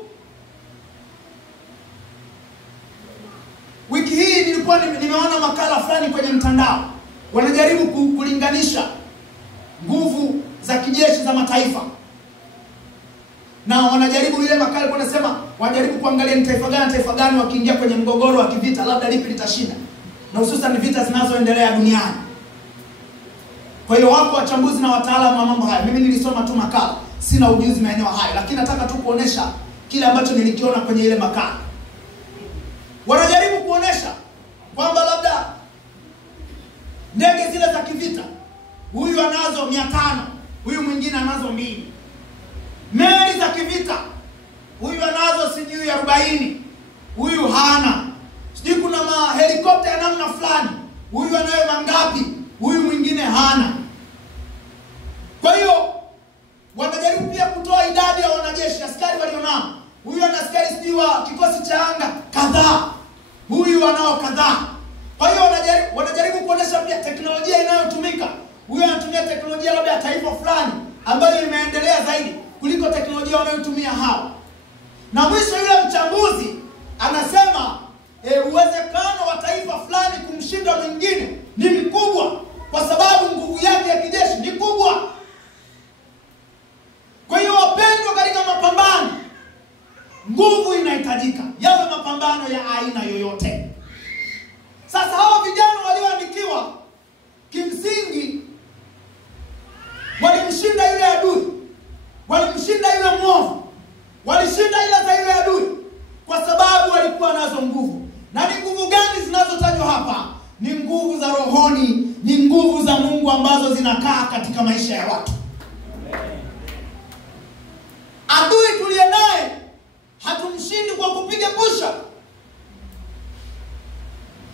Wiki hii nilikuwa nimeona makala fulani kwenye mtandao. Wanajaribu kulinganisha nguvu za kijeshi za mataifa. Na wanajaribu ile makala wanasema wanajaribu kuangalia ni taifa gani wakiingia kwenye mgogoro wa kivita labda lipi litashinda. Na hususan vita zinazoendelea duniani. Kwa hiyo wako wachambuzi na wataalamu wa mambo haya. Mimi nilisoma tu makala, sina ujuzi maeneo haya, lakini nataka tu kuonesha kile ambacho nilikiona kwenye ile makala. Wanajaribu kuonesha kwamba labda ndege zile za kivita, huyu anazo 500, huyu mwingine anazo 2. Meli za kivita, huyu anazo sijui 40, huyu hana. Sijui kuna helikopta ya namna fulani, huyu anayo mangapi, huyu mwingine hana. Kwa hiyo wanajaribu pia kutoa idadi ya wanajeshi, askari walionao. Huyu ana askari sijui wa kikosi cha anga kadhaa, huyu anao kadhaa. Kwa hiyo wanajaribu kuonesha pia teknolojia inayotumika. Huyu anatumia teknolojia labda ya taifa fulani ambayo imeendelea zaidi kuliko teknolojia wanayotumia hao. Na mwisho yule mchambuzi anasema uwezekano wa taifa fulani kumshinda mwingine ni mkubwa kwa sababu nguvu yake ya kijeshi ni kubwa. Kwa hiyo wapendwa, katika mapambano nguvu inahitajika, yawe mapambano ya aina yoyote. Sasa hawa vijana walioandikiwa kimsingi walimshinda yule adui, walimshinda yule mwovu, walishinda ile za yule adui kwa sababu walikuwa nazo nguvu. Na ni nguvu gani zinazotajwa hapa? Ni nguvu za rohoni, ni nguvu za Mungu ambazo zinakaa katika maisha ya watu. Adui tuliye naye hatumshindi kwa kupiga pusha.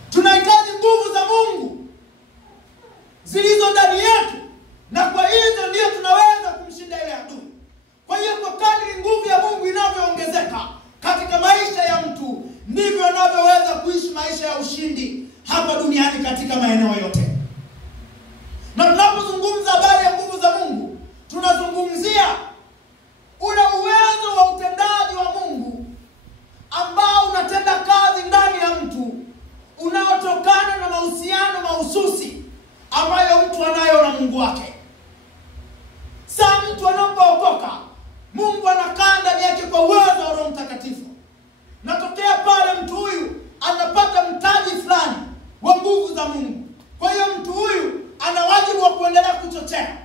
Tunahitaji nguvu za Mungu zilizo ndani yetu, na kwa hizo ndio tunaweza kumshinda ile adui. Kwa hiyo kwa kadri nguvu ya Mungu inavyoongezeka katika maisha ya mtu, ndivyo anavyoweza kuishi maisha ya ushindi hapa duniani katika maeneo yote. Na tunapozungumza habari ya nguvu za Mungu, tunazungumzia ule uwezo wa utendaji wa Mungu ambao unatenda kazi ndani ya mtu, unaotokana na mahusiano mahususi ambayo mtu anayo na Mungu wake. Saa mtu anapookoka, Mungu anakaa ndani yake kwa uwezo wa Roho Mtakatifu. Natokea pale mtu huyu anapata mtaji fulani wa nguvu za Mungu. Kwa hiyo mtu huyu ana wajibu wa kuendelea kuchochea,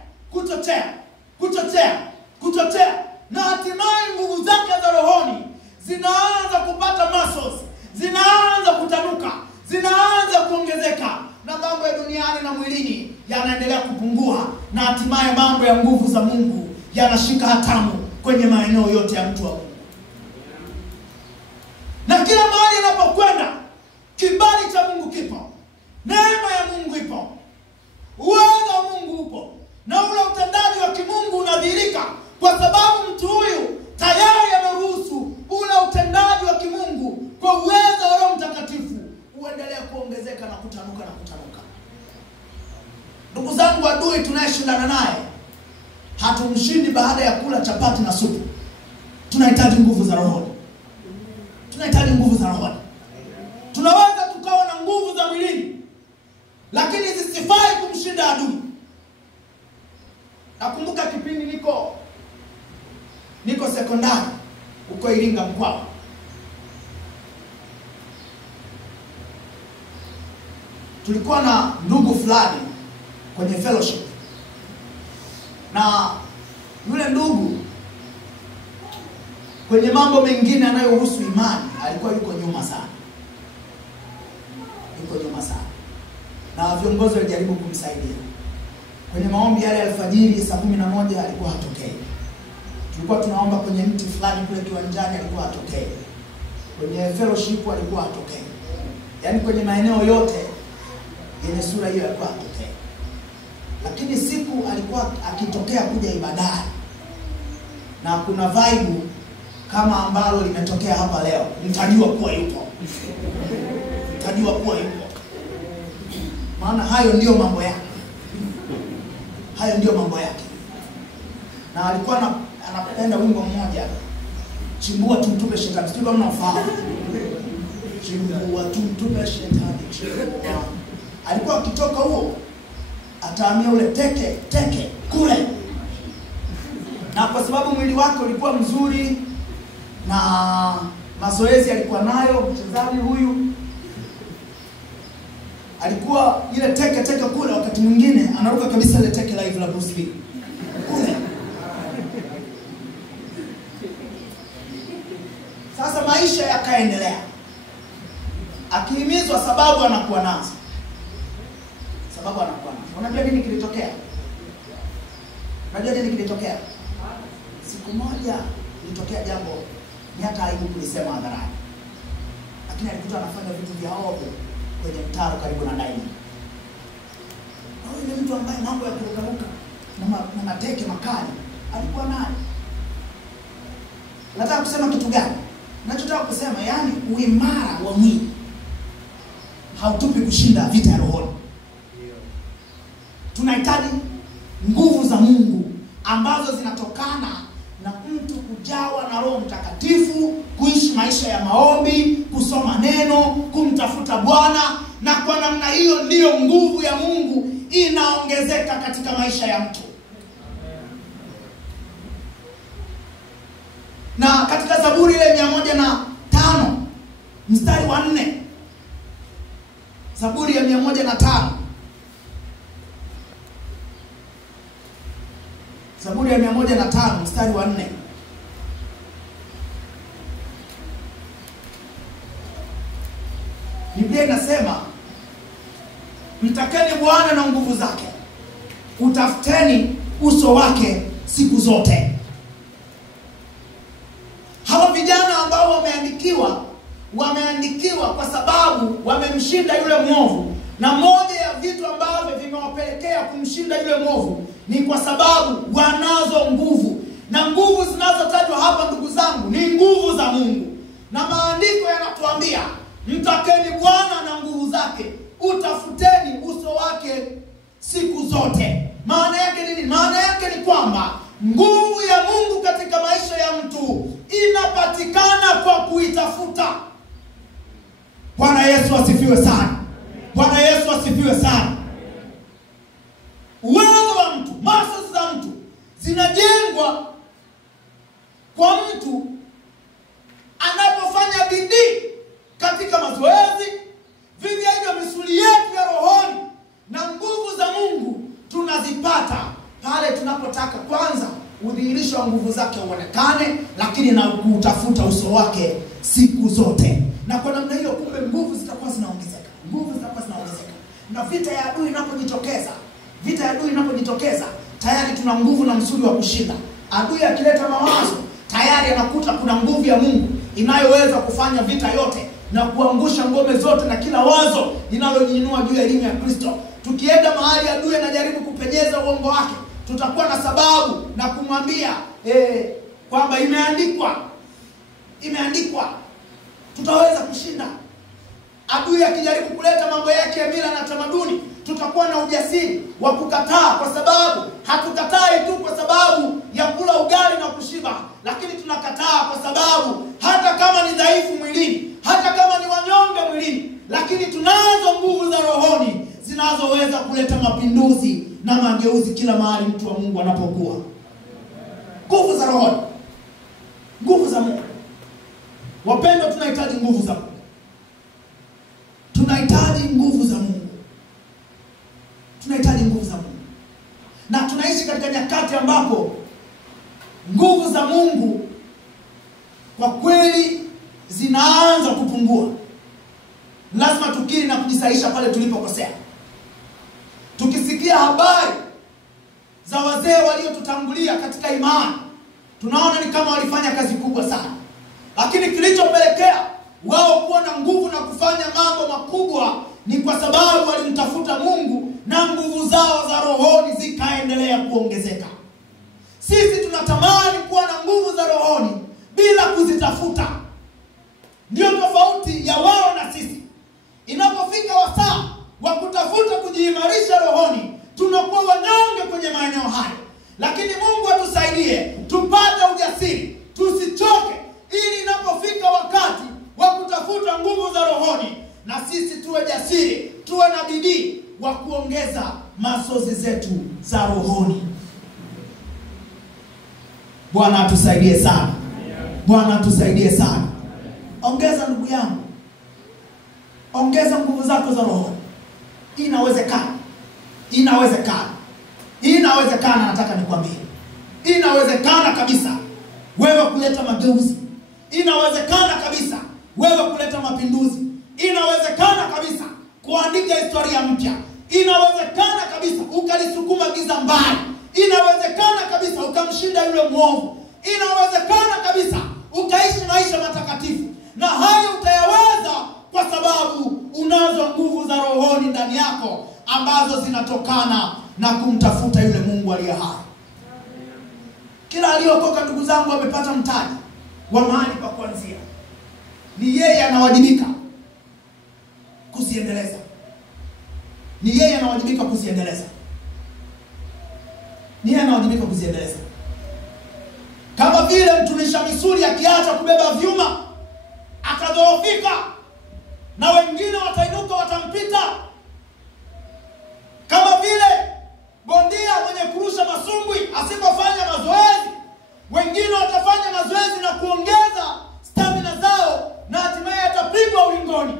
na hatimaye nguvu zake za rohoni zinaanza kupata muscles, zinaanza kutanuka, zinaanza kuongezeka, na mambo ya duniani na mwilini yanaendelea kupungua, na hatimaye mambo ya nguvu za Mungu yanashika hatamu kwenye maeneo yote ya mtu wa Mungu. Na kila mahali anapokwenda, kibali cha Mungu kipo, neema ya Mungu ipo, uwezo wa Mungu upo, na ule utendaji wa kimungu unadhihirika kwa sababu mtu huyu tayari ameruhusu ule utendaji wa kimungu kwa uwezo wa Roho Mtakatifu uendelee kuongezeka na kutanuka. Ndugu zangu, adui tunayeshindana naye hatumshindi baada ya kula chapati na supu. Tunahitaji nguvu za rohoni. Tunaweza tukawa na nguvu za mwilini, lakini zisifai kumshinda adui. Nakumbuka kipindi niko sekondari huko Iringa Mkwawa. Tulikuwa na ndugu fulani kwenye fellowship, na yule ndugu kwenye mambo mengine yanayohusu imani alikuwa yuko nyuma sana. Na viongozi walijaribu kumsaidia. Kwenye maombi yale alfajiri saa 11 alikuwa hatokei. tulikuwa tunaomba kwenye mti fulani kule kiwanjani, alikuwa atokee. Kwenye fellowship alikuwa atokee. Yaani kwenye maeneo yote yenye sura hiyo alikuwa atokee. Lakini siku alikuwa akitokea kuja ibadani, na kuna vibe kama ambalo limetokea hapa leo, mtajua kuwa yupo. Mtajua kuwa yupo. Maana hayo ndio mambo yake. Hayo ndio mambo yake. Na alikuwa anapenda wimbo mmoja, chimbua tumtupe shetani. Sio kama unafahamu. Chimbua tumtupe shetani, chimbua. Alikuwa akitoka huo atahamia ule teke kule. Na kwa sababu mwili wake ulikuwa mzuri na mazoezi alikuwa nayo, mchezaji huyu alikuwa ile teke kule, wakati mwingine anaruka kabisa ile teke live la Bruce Lee kule. Sasa maisha yakaendelea, akihimizwa sababu anakuwa nazo. Unajua nini kilitokea? Siku moja ilitokea jambo ni hata aibu kulisema hadharani. Lakini alikuta anafanya vitu vya ovyo kwenye mtaro karibu na Daima. Na huyu ni mtu ambaye mambo ya kurukaruka na mateke makali alikuwa naye. Nataka kusema kitu gani? Ninachotaka kusema, yani uimara wa mwili hautupi kushinda vita ya rohoni. Tunahitaji nguvu za Mungu ambazo zinatokana na mtu kujawa na Roho Mtakatifu, kuishi maisha ya maombi, kusoma neno, kumtafuta Bwana, na kwa namna hiyo ndiyo nguvu ya Mungu inaongezeka katika maisha ya mtu. Na katika Zaburi ile 105 mstari wa 4, Zaburi ya 105, Zaburi ya 105 mstari wa 4. Biblia inasema, mtakeni Bwana na nguvu zake, utafuteni uso wake siku zote. Hawa vijana ambao wameandikiwa kwa sababu wamemshinda yule mwovu, na moja ya vitu ambavyo vimewapelekea kumshinda yule mwovu ni kwa sababu wanazo nguvu. Na nguvu zinazotajwa hapa, ndugu zangu, ni nguvu za Mungu. Na maandiko yanatuambia, mtakeni Bwana na nguvu zake, utafuteni uso wake siku zote. Maana yake nini? Maana yake ni kwamba nguvu ya Mungu katika maisha ya mtu inapatikana kwa kuitafuta. Bwana Yesu asifiwe sana. Bwana Yesu asifiwe sana. Uwezo wa mtu, muscles za mtu zinajengwa kwa mtu anapofanya bidii katika mazoezi. Vivyo hivyo misuli yetu ya rohoni na nguvu za Mungu tunazipata pale tunapotaka kwanza udhihirisho wa nguvu zake uonekane, lakini na kutafuta uso wake siku zote. Na kwa namna hiyo, kumbe nguvu zitakuwa zinaongezeka. Na vita ya adui inapojitokeza, tayari tuna nguvu na msuli wa kushinda. Adui akileta mawazo, tayari anakuta kuna nguvu ya Mungu inayoweza kufanya vita yote na kuangusha ngome zote na kila wazo linalojiinua juu ya elimu ya Kristo. Tukienda mahali adui anajaribu kupenyeza uongo wake, tutakuwa na sababu na kumwambia kwamba imeandikwa. Tutaweza kushinda. Adui akijaribu kuleta mambo yake ya mila na tamaduni, tutakuwa na ujasiri wa kukataa, kwa sababu hatukatai tu kwa sababu ya kula ugali na kushiba, lakini tunakataa kwa sababu hata kama ni dhaifu mwilini, hata kama ni wanyonge mwilini, lakini tunazo nguvu za rohoni zinazoweza kuleta mapinduzi na mageuzi kila mahali mtu wa Mungu anapokuwa. Nguvu za rohoni, nguvu za Mungu. Wapendwa, tunahitaji nguvu za Mungu. Tunahitaji nguvu za Mungu. Na tunaishi katika nyakati ambapo nguvu za Mungu kwa kweli zinaanza kupungua. Lazima tukiri na kujisahisha pale tulipokosea. Tukisikia habari za wazee waliotutangulia katika imani, tunaona ni kama walifanya kazi kubwa sana. Lakini kilichopelekea wao kuwa na nguvu na kufanya mambo makubwa ni kwa sababu walimtafuta Mungu na nguvu zao za rohoni zikaendelea kuongezeka. Sisi tunatamani kuwa na nguvu za rohoni bila kuzitafuta. Ndio tofauti ya wao na sisi. Inapofika wasaa wa kutafuta kujiimarisha rohoni, tunakuwa wanyonge kwenye maeneo hayo. Lakini Mungu atusaidie tupate ujasiri, tusichoke, ili inapofika wakati wa kutafuta nguvu za rohoni, na sisi tuwe jasiri, tuwe na bidii wa kuongeza masozi zetu za rohoni. Bwana atusaidie sana. Bwana atusaidie sana. Ongeza ndugu yangu, ongeza nguvu zako za roho. Inawezekana. Inawezekana. Inawezekana, nataka nikwambie. Inawezekana kabisa wewe kuleta mageuzi. Inawezekana kabisa wewe kuleta mapinduzi. Inawezekana kabisa kuandika historia mpya. Inawezekana kabisa ukalisukuma giza mbali. Inawezekana kabisa ukamshinda yule mwovu. Inawezekana kabisa ukaishi maisha matakatifu. Na hayo utayaweza kwa sababu unazo nguvu za rohoni ndani yako ambazo zinatokana na kumtafuta yule Mungu aliye hai. Kila aliyokoka ndugu zangu amepata mtaji wa mahali pa kuanzia. Ni yeye anawajibika kuziendeleza. Ni yeye anawajibika kuziendeleza. Ni yeye anawajibika kuziendeleza. Kama vile mtumisha misuli akiacha kubeba vyuma akadhoofika, na wengine watainuka watampita. Kama vile bondia mwenye kurusha masumbwi asipofanya mazoezi, wengine watafanya mazoezi na kuongeza stamina zao na hatimaye atapigwa ulingoni.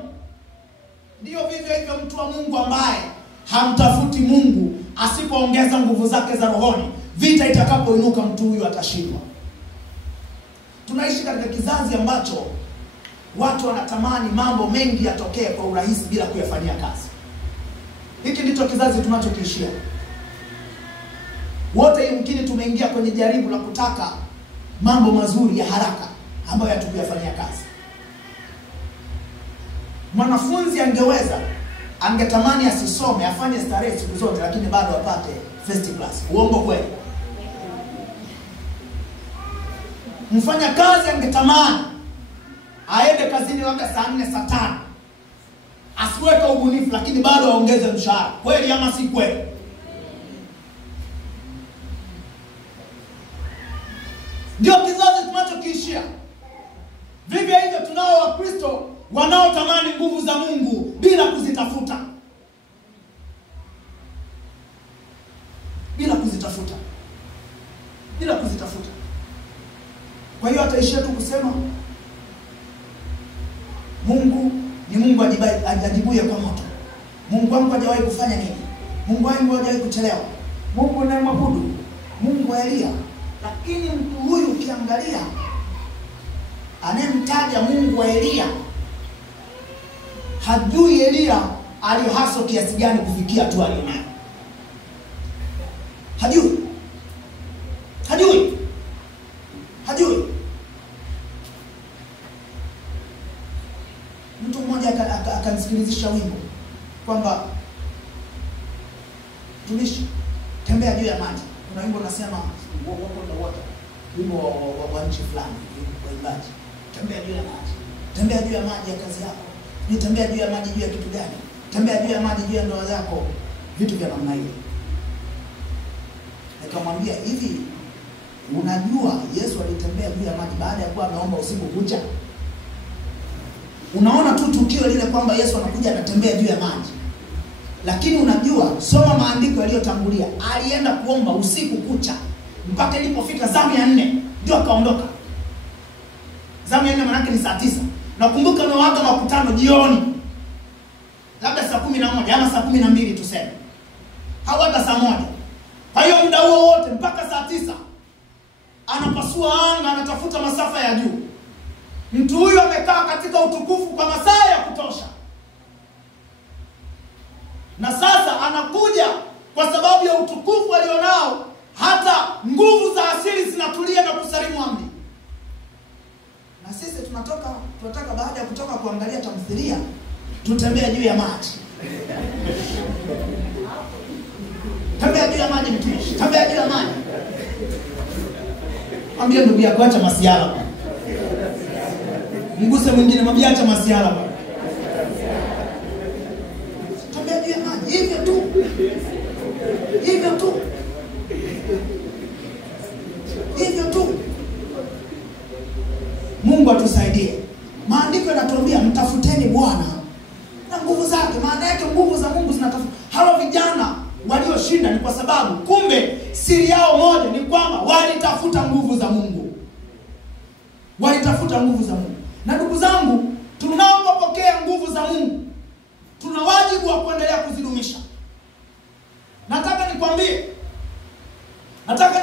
Ndio vivyo hivyo mtu wa Mungu ambaye hamtafuti Mungu, asipoongeza nguvu zake za rohoni, vita itakapoinuka mtu huyu atashindwa. Tunaishi katika kizazi ambacho watu wanatamani mambo mengi yatokee kwa urahisi bila kuyafanyia kazi. Hiki ndicho kizazi tunachokiishia. Wote yumkini tumeingia kwenye jaribu la kutaka mambo mazuri ya haraka ambayo hatukuyafanyia kazi. Mwanafunzi angeweza, angetamani asisome, afanye starehe siku zote, lakini bado apate first class. Uongo kweli? Mfanya kazi angetamani aende kazini labda saa 4 saa 5, asiweke ubunifu, lakini bado aongeze mshahara. Kweli ama si kweli? Ndio kizazi tunachokiishia. Vivyo hivyo tunao Wakristo wanaotamani nguvu za Mungu bila kuzitafuta. Bila kuzitafuta. Bila kuzitafuta. Kwa hiyo ataishia tu kusema Mungu ni Mungu ajibuye kwa moto. Mungu wangu hajawahi kufanya nini? Mungu wangu hajawahi kuchelewa. Mungu anayemwabudu, Mungu wa Elia. Lakini mtu huyu ukiangalia, anayemtaja Mungu wa Elia, hajui Elia alihaswa kiasi gani kufikia tu alionayo. Hajui. Hajui. Hajui. Mtu mmoja akanisikilizisha wimbo kwamba tumishi tembea juu ya maji. Kuna wimbo unasema walk on the water. Wimbo wa nchi fulani, waimbaji. Tembea juu ya maji. Tembea juu ya maji ya kazi yako. Ni tembea juu ya maji juu ya kitu gani? Tembea juu ya maji juu ya ndoa yako. Vitu vya namna hiyo. Nikamwambia, hivi unajua Yesu alitembea juu ya maji baada ya kuwa ameomba usiku kucha? Unaona tu tukio lile kwamba Yesu anakuja anatembea juu ya maji. Lakini unajua, soma maandiko yaliyotangulia, alienda kuomba usiku kucha mpaka ilipofika zamu ya 4 ndio akaondoka. Zamu ya 4 maana yake ni saa 9. Nakumbuka amewaga makutano jioni. Labda saa 11 ama saa 12 tuseme. Hawata saa 1. Kwa hiyo muda huo wote mpaka saa 9 anapasua anga, anatafuta masafa ya juu. Mtu huyu amekaa katika utukufu kwa masaa ya kutosha. Na sasa anakuja kwa sababu ya utukufu alionao, hata nguvu za asili zinatulia na kusalimu amri. Na sisi tunataka baada ya kutoka kuangalia tamthilia tutembea juu ya maji. Tembea juu ya maji mtumishi, tembea juu ya maji. Mwambie ndugu yako acha masiala. Mguse mwingine mwambie acha masiala. Tembea juu ya maji, hivyo tu. Hivyo tu. Hivyo tu. Mungu atusaidie. Maandiko yanatuambia mtafuteni Bwana na nguvu zake. Maana yake nguvu za Mungu zinatafuta. Hawa vijana walioshinda ni kwa sababu kumbe siri yao moja ni kwamba walitafuta nguvu za Mungu. Walitafuta nguvu za Mungu. Na ndugu zangu, tunapopokea nguvu za Mungu, tuna wajibu wa kuendelea kuzidumisha. Nataka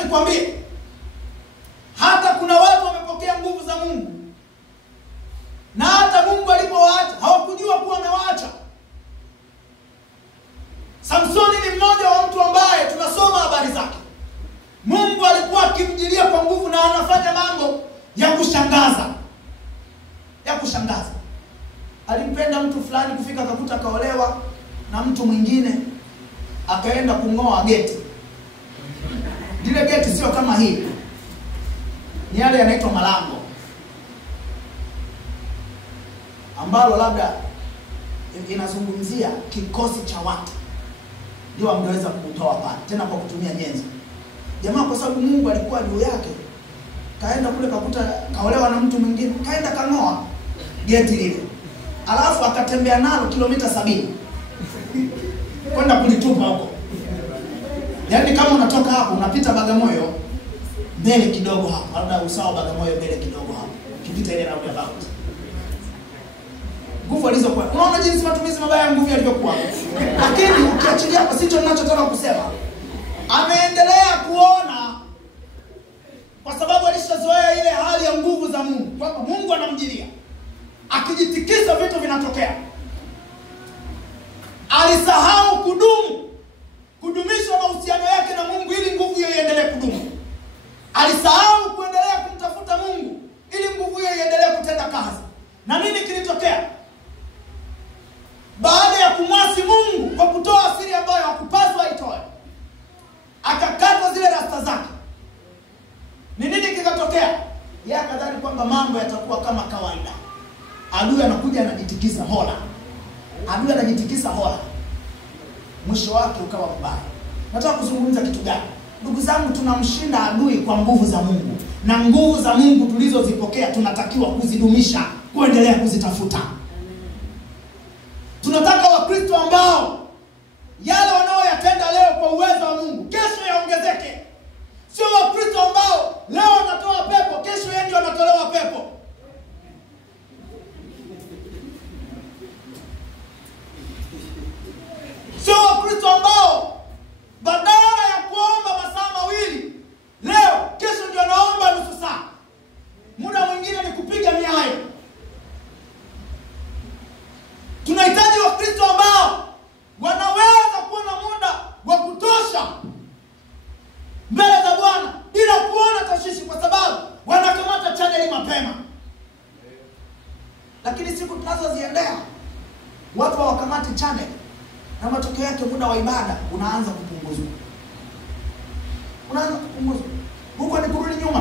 nikwambie hata kuna watu wamepokea nguvu za Mungu na hata Mungu alipowaacha hawakujua kuwa amewaacha. Samsoni ni mmoja wa mtu ambaye tunasoma habari zake. Mungu alikuwa akimjilia kwa nguvu na anafanya mambo ya kushangaza. Alimpenda mtu fulani, kufika akakuta akaolewa na mtu mwingine, akaenda kungoa geti. Lile geti sio kama hii. Ni yale yanaitwa malango, ambalo labda inazungumzia kikosi cha watu ndio wangeweza kutoa pale, tena kwa kutumia nyenzo. Jamaa kwa sababu Mungu alikuwa juu yake, kaenda kule kakuta kaolewa na mtu mwingine, kaenda kangoa geti lile. Alafu akatembea nalo kilomita 70 kwenda kulitupa huko. Yaani kama unatoka hapo unapita Bagamoyo mbele kidogo hapo, labda usawa Bagamoyo mbele kidogo hapo, kipita ile roundabout. Nguvu alizokuwa. Unaona jinsi matumizi mabaya ya nguvu yalivyokuwa. Lakini ukiachilia kwa sicho ninachotaka kusema, ameendelea kuona, kwa sababu alishazoea ile hali ya nguvu za Mungu, kwamba Mungu anamjilia, akijitikisa vitu vinatokea. Alisahau kudumisha mahusiano yake na Mungu ili nguvu hiyo iendelee kudumu. Alisahau kuendelea kumtafuta Mungu ili nguvu hiyo iendelee kutenda kazi. Na nini kilitokea? Baada ya kumwasi Mungu kwa kutoa siri ambayo hakupaswa aitoe, akakata zile rasta zake. Ni nini kikatokea? Yeye akadhani kwamba mambo yatakuwa kama kawaida. Adui anakuja anajitikisa hola. Mwisho wake ukawa mbaya. Nataka kuzungumza kitu gani? Ndugu zangu, tunamshinda adui kwa nguvu za Mungu. Na nguvu za Mungu tulizozipokea tunatakiwa kuzidumisha, kuendelea kuzitafuta. Tunataka Wakristo ambao yale wanaoyatenda leo kwa uwezo wa Mungu kesho yaongezeke. Sio Wakristo ambao leo wanatoa pepo, kesho yeye ndio anatolewa pepo. Sio Wakristo ambao badala ya kuomba masaa 2 leo, kesho ndio anaomba nusu saa. Muda mwingine ni kupiga miayo. Tunahitaji Wakristo ambao wanaweza kuwa na muda wa kutosha mbele za Bwana bila kuona tashishi, kwa sababu wanakamata chaneli mapema. Lakini siku tunazoziendea watu hawakamati channel, na matokeo yake muda wa ibada unaanza kupunguzwa. Huko ni kurudi nyuma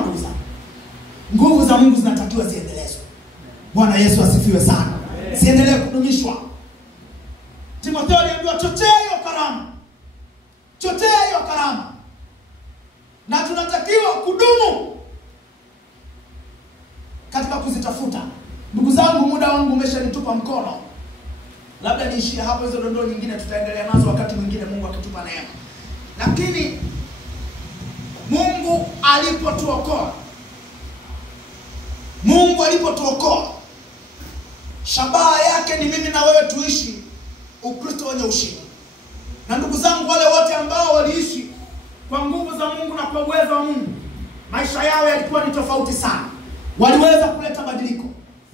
ndugu zangu. Nguvu za Mungu zinatakiwa ziendelezwe. Bwana Yesu asifiwe sana. Siendelee kudumishwa. Timotheo aliambiwa chochea hiyo karama. Na tunatakiwa kudumu katika kuzitafuta. Ndugu zangu, muda wangu umeshanitupa mkono. Labda niishie hapo, hizo dondoo nyingine tutaendelea nazo wakati mwingine Mungu akitupa neema. Lakini Mungu alipotuokoa, shabaha yake ni mimi na wewe tuishi Ukristo wenye ushindi. Na ndugu zangu, wale wote ambao waliishi kwa nguvu za Mungu na kwa uwezo wa Mungu, maisha yao yalikuwa ni tofauti sana. Waliweza kuleta badiliko,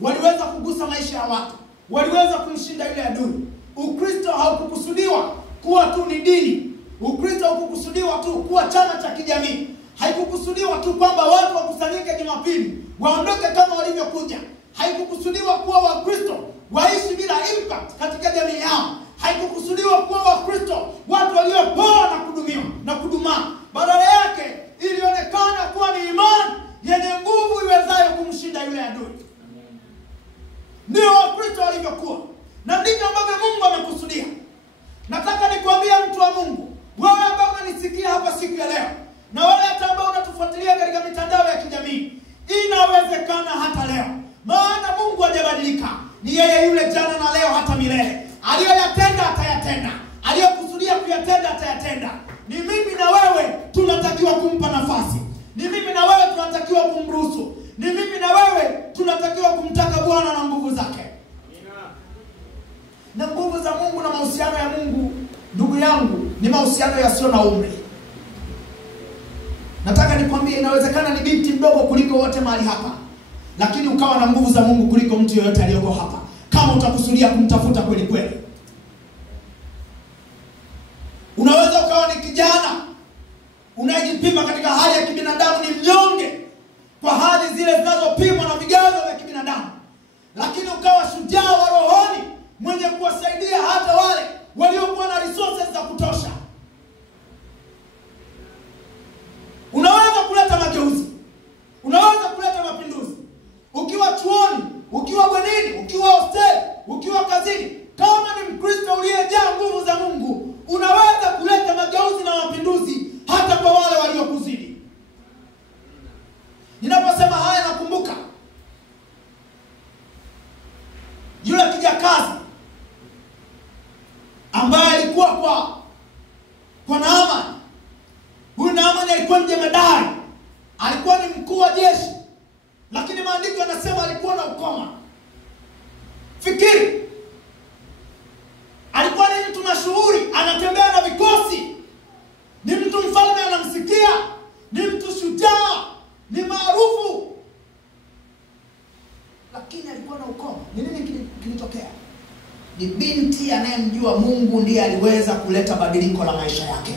waliweza kugusa maisha ya watu, waliweza kumshinda yule adui. Ukristo haukukusudiwa kuwa tu ni dini. Ukristo hukukusudiwa tu kuwa chama cha kijamii. Haikukusudiwa tu kwamba watu wakusanyike Jumapili waondoke kama walivyokuja. Haikukusudiwa kuwa Wakristo waishi bila impact katika jamii yao. Haikukusudiwa kuwa Wakristo watu waliopoa na kudumiwa na kudumaa. Badala yake ilionekana kuwa ni imani yenye nguvu iwezayo kumshinda yule adui. Ndio Wakristo walivyokuwa, na ndivyo ambavyo Mungu amekusudia. Nataka nikwambie mtu wa Mungu, wewe ambao unanisikia hapa siku ya leo, na wale hata ambao unatufuatilia katika mitandao ya kijamii, inawezekana hata leo. Maana Mungu hajabadilika. Ni yeye yule jana na leo hata milele. Aliyoyatenda atayatenda. Aliyokusudia kuyatenda atayatenda. Ni mimi na wewe tunatakiwa kumpa nafasi. Ni mimi na wewe tunatakiwa kumruhusu. Ni mimi na wewe tunatakiwa kumtaka Bwana na nguvu zake. Na nguvu za Mungu na mahusiano ya Mungu, ndugu yangu, ni mahusiano yasiyo na umri. Nataka nikwambie, inawezekana ni binti mdogo kuliko wote mahali hapa, lakini ukawa na nguvu za Mungu kuliko mtu yeyote aliyoko hapa, kama utakusudia kumtafuta kweli kweli. Unaweza ukawa ni kijana unayejipima katika hali ya kibinadamu, ni mnyonge kwa hali zile zinazopimwa na vigezo vya kibinadamu, lakini ukawa shujaa wa rohoni mwenye kuwasaidia hata wale waliokuwa na resources za kutosha. Unaweza kuleta mageuzi. Unaweza kuleta mapinduzi. Ukiwa chuoni, ukiwa bwenini, ukiwa hosteli, ukiwa kazini, kama ni Mkristo uliyejaa nguvu za Mungu, unaweza kuleta mageuzi na mapinduzi hata kwa wale waliokuzidi. Ninaposema haya nakumbuka yule kijakazi ambaye alikuwa kwa Naamani. Huyu Naamani alikuwa ni jemadari, alikuwa ni mkuu wa jeshi, lakini maandiko yanasema alikuwa na ukoma. Fikiri, alikuwa ni mtu mashuhuri, anatembea na vikosi, ni mtu mfalme anamsikia, ni mtu shujaa, ni maarufu, lakini alikuwa na ukoma. Ni nini kilitokea? Ni binti anayemjua Mungu ndiye aliweza kuleta badiliko la maisha yake.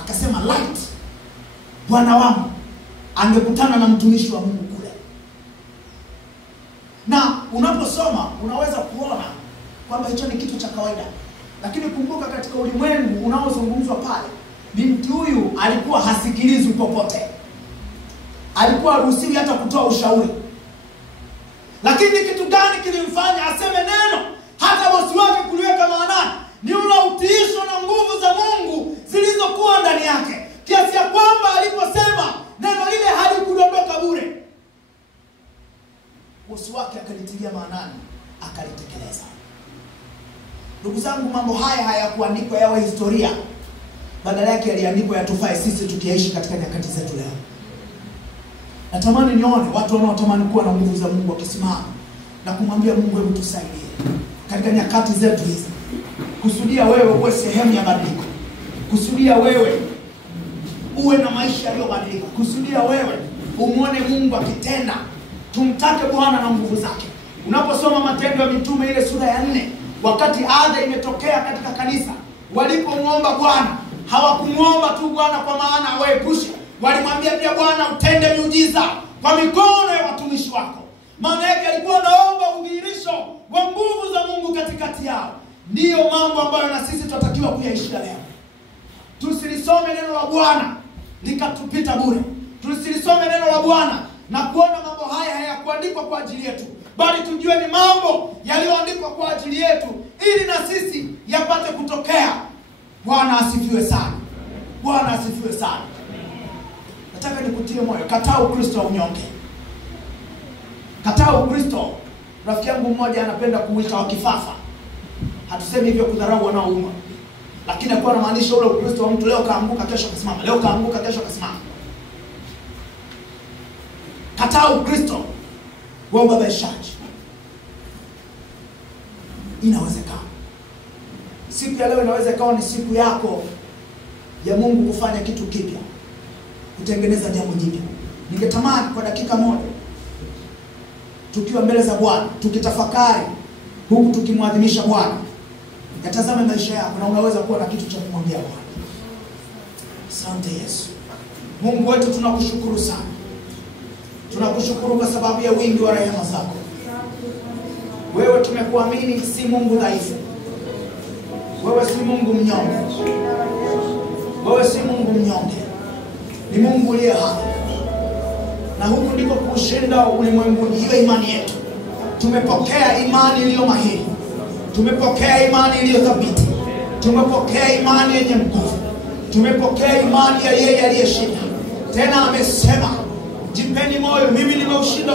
Akasema, light, bwana wangu angekutana na mtumishi wa Mungu kule. Na unaposoma unaweza kuona kwamba hicho ni kitu cha kawaida, lakini kumbuka katika ulimwengu unaozungumzwa pale, binti huyu alikuwa hasikilizwi popote. Alikuwa haruhusiwi hata kutoa ushauri. Lakini kitu gani kilimfanya aseme neno hata bosi wake kuliweka maanani? Ni ule utiisho na nguvu za Mungu zilizokuwa ndani yake, kiasi ya kwamba aliposema neno lile halikudondoka bure. Bosi wake akalitilia maanani, akalitekeleza. Ndugu zangu, mambo haya hayakuandikwa yawe historia, badala yake yaliandikwa yatufae sisi tukiishi katika nyakati zetu leo. Natamani nione watu wanaotamani kuwa na nguvu za Mungu wakisimama na kumwambia Mungu, hebu tusaidie katika nyakati zetu hizi. Kusudia wewe uwe sehemu ya badiliko. Kusudia wewe uwe na maisha yaliyobadilika. Kusudia wewe umuone Mungu akitenda. Tumtake Bwana na nguvu zake. Unaposoma Matendo ya Mitume ile sura ya 4, wakati adha imetokea katika kanisa, walipomwomba Bwana, hawakumuomba tu Bwana kwa maana awaepushe. Walimwambia pia, Bwana utende miujiza kwa mikono ya watumishi wako. Maana yake alikuwa anaomba udhihirisho wa nguvu za Mungu katikati yao. Ndiyo mambo ambayo na sisi tunatakiwa kuyaishi leo. Tusilisome neno la Bwana likatupita bure. Tusilisome neno la Bwana na kuona mambo haya hayakuandikwa kwa ajili yetu, bali tujue ni mambo yaliyoandikwa kwa ajili yetu ili na sisi yapate kutokea. Bwana asifiwe sana. Bwana asifiwe sana. Nataka nikutie moyo, kataa Ukristo wa unyonge. Kataa Ukristo. Rafiki yangu mmoja anapenda kuita wa kifafa. Hatusemi hivyo kudharau wanaouma, lakini kwa maanisha ule Ukristo wa mtu leo kaanguka kesho kasimama, leo kaanguka kesho kasimama. Kataa Ukristo wa ubabaishaji. Inawezekana. Siku ya leo inaweza kuwa ni siku yako ya Mungu kufanya kitu kipya, kutengeneza jambo jipya. Ningetamani kwa dakika moja tukiwa mbele za Bwana, tukitafakari huku tukimwadhimisha Bwana, Yatazame maisha yako na unaweza kuwa na kitu cha kumwambia Bwana. Asante Yesu. Mungu wetu tunakushukuru sana. Tunakushukuru kwa sababu ya wingi wa rehema zako. Wewe tumekuamini, si Mungu dhaifu. Wewe si Mungu mnyonge. Wewe si Mungu mnyonge. Ni Mungu uliye hai. Na huku ndiko kushinda ulimwenguni. Hiyo imani yetu. Tumepokea imani iliyo mahiri. Tumepokea imani iliyo thabiti. Tumepokea imani yenye nguvu. Tumepokea imani ya yeye aliyeshinda. Tena amesema, jipeni moyo, mimi